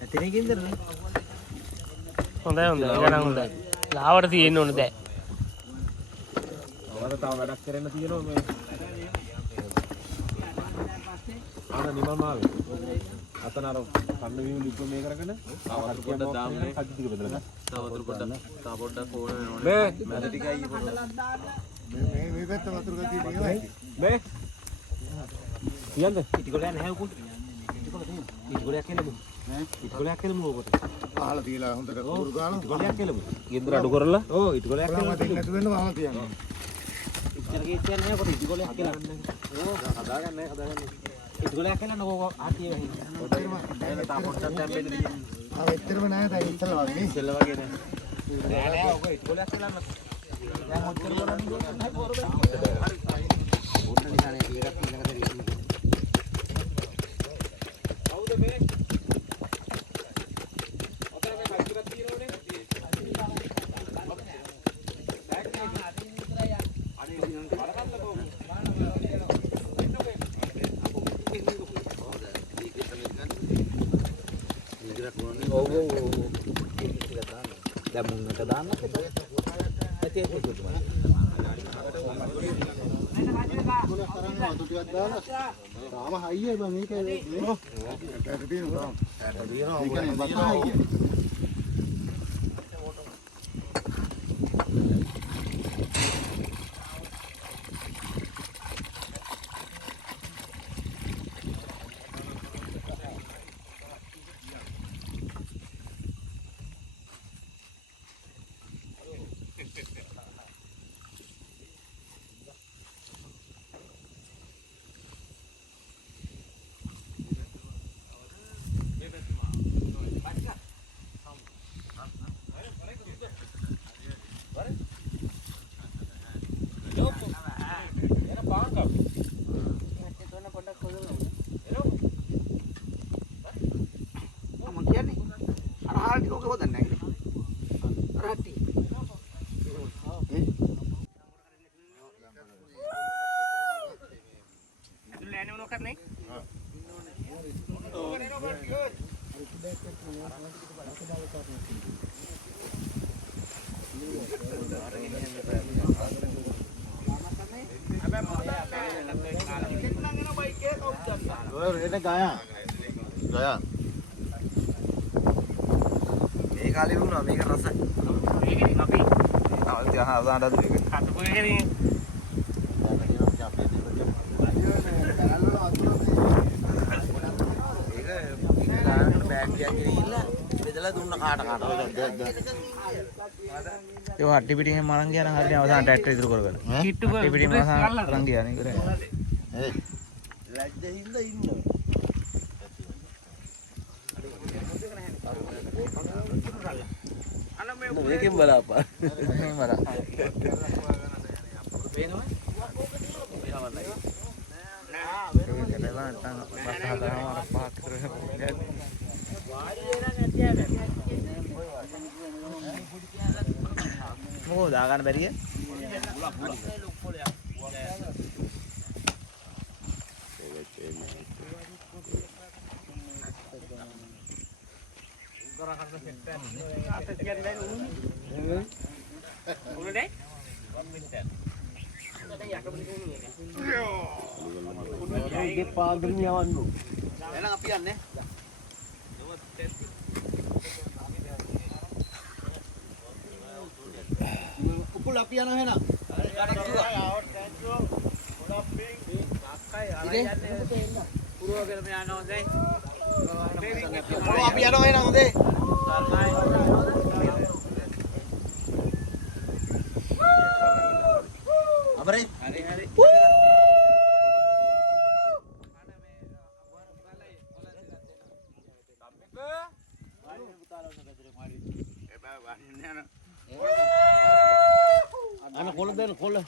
ඇතිනකින්දනේ. හොඳයි හොඳයි. ගණන් හොඳයි. ලාවට තියෙන්න ඕන දැන්. අවර තව වැඩක් කරන්න තියෙනවා මේ. ආන නිමල් මාල්. අතන අර කන්න වීම ලිප්ප මේ කරගෙන ආවත් පොඩ්ඩක් දාන්නේ කටි ටික බෙදලා තව වතුර පොඩ්ඩක් ඕන වෙනවනේ මැද ටික අයියේ මේ පැත්ත වතුර ගතිය දිනවයි මේ කියන්න ඉටිකොලයක් නැහැ උකුල් ඉටිකොලයක් කෙලමු ඉටිකොලයක් කෙලමු ඔකට අහලා තියලා හොඳට කුරු ගාලා ඉටිකොලයක් කෙලමු ගෙදර අඩු කරලා ඔව් ඉටිකොලයක් කෙලමු නැතු වෙන්න අහලා තියන්න ඉච්චර කීච්චර නැහැ කොට ඉටිකොලයක් කෙලන්න ඕ හදාගන්න ඉටිකොලයක් කෙලන්න ඕක ආතිය වෙහින්න ඔතේම එන තා පොට්ටක් දැම්බෙන්න තියෙන්නේ ආ එච්චරම නැහැ තා ඉස්සල වගේ ඉස්සෙල්ල වගේ නෑ ඔක ඉටිකොලයක් කෙලන්න දැන් ඔච්චර කරන්නේ නැහැ පොර බෑ හරි ඕන්න නිසානේ ටිකක් ඉන්නකට දෙන්නේ කවුද මේ ඔතන මේ කයිකරක් තියෙනවනේ දැන් මුන්නට දාන්නත් එපා. ඇති ඒක තුතුමයි. තාම හයිය බං මේක ඈට තියෙනවා ඈට තියෙනවා ගයා මේ කාලේ වුණා මේක රසයි. මේකෙන් අපි අවල් තියන අවදානට දෙක. කටපොයකදී බෙදලා දුන්න කාට ඒ හට්ටි පිටින් එහෙම අරන් ගියා නම් හරියට අවසාන ට්‍රැක්ටර් ඉතුරු කරගන්න. කිට්ටු හට්ටි පිටින් අරන් ගියා නේ කරේ. ලැජ්ජින්ද ඉන්නවා. මේකෙන් බලාපා. එහෙම බලන්න. පේනවද? මොකෝ දාගන්න බැරිය? ඒකේ පාගරින් යවන්න. එහෙනම් අපි යන්නේ. උකුල අපි යනවා එහෙනම්. පුරවගෙන යනවා හොඳයි. අපි යනවා එහෙනම් හොඳේ. අපරේ හරි හරි. අන කොළ දෙන්න කොළ.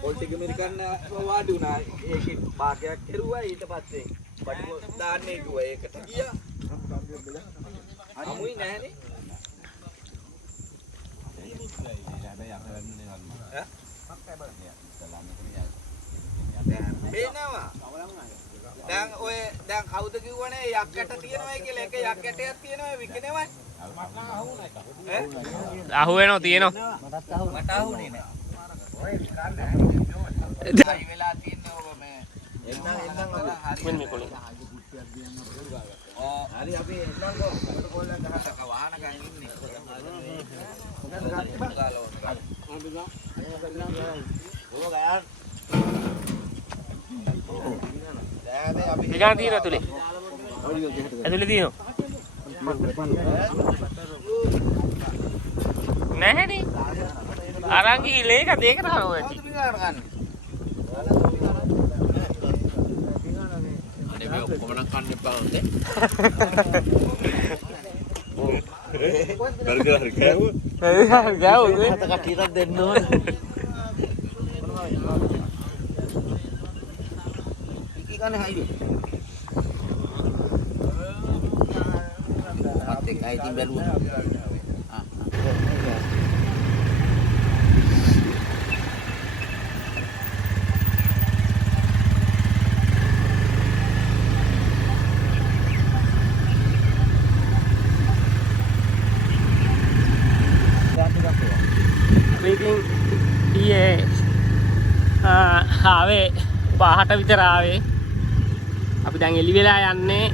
පොල් ටික මෙරිකන්න වාඩි වුණා. ඒකේ භාගයක් කෙරුවා ඊට පස්සේ පඩි දාන්නේ කිව්වා. ඒකට ගියා. අමුයි නැහනේ. බේනවා. දැන් කවුද කිව්වනේ යක් ඇට තියෙනවා කියලා එක යක් ඇටයක් තියෙනවා විකිනවයි. අහු වෙනවා තියෙනවා. මට අහුනේ නෑ. වෙලා තියෙන්නේ ඔබ මේ මෙන්න මේ කොළේ. හරි අපි එන්නම්කෝ කොට කොල්ලන් ගහක වාහන ගහින් ඉන්නේ. දිගාන තියෙන ඇතුලේ. ඇතුලේ තියෙනවා. නැහැනේ. අරන් ගිහලා ඒක දෙකට කරනවා ඇති. අනේ මේ ඔක්කොම නම් කන්න එපා හොඳේ. බර්ගර් හරි කෑවුවා. ගාවුනේ. හත කට්ටියටත් දෙන්න ඕනේ. ඉකි කන්නේ හයිද? අත් එකයි ඉතින් බැලුවා. ඉතින් ඊයේ ආවේ 5ට විතර ආවේ. අපි දැන් එළි වෙලා යන්නේ.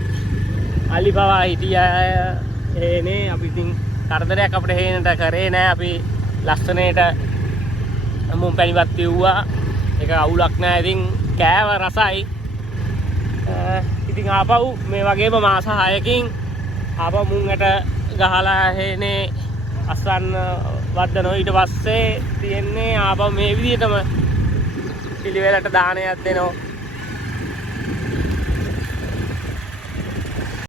අලිපවා හිටියා එනේ. අපි ඉතින් කරදරයක් අපිට හේනට කරේ නෑ. අපි ලස්සනට මුම් පැණිවත් පිව්වා. ඒක අවුලක් නෑ. ඉතින් කෑව රසයි. ඉතින් ආපහු මේ වගේම මාස 6කින් ආපහු මුංගට ගහලා හේනේ අස්සන්න වද්දනෝ. ඊට පස්සේ තියෙන්නේ ආපහු මේ විදිහටම පිළිවෙලට දානයක් දෙනවා.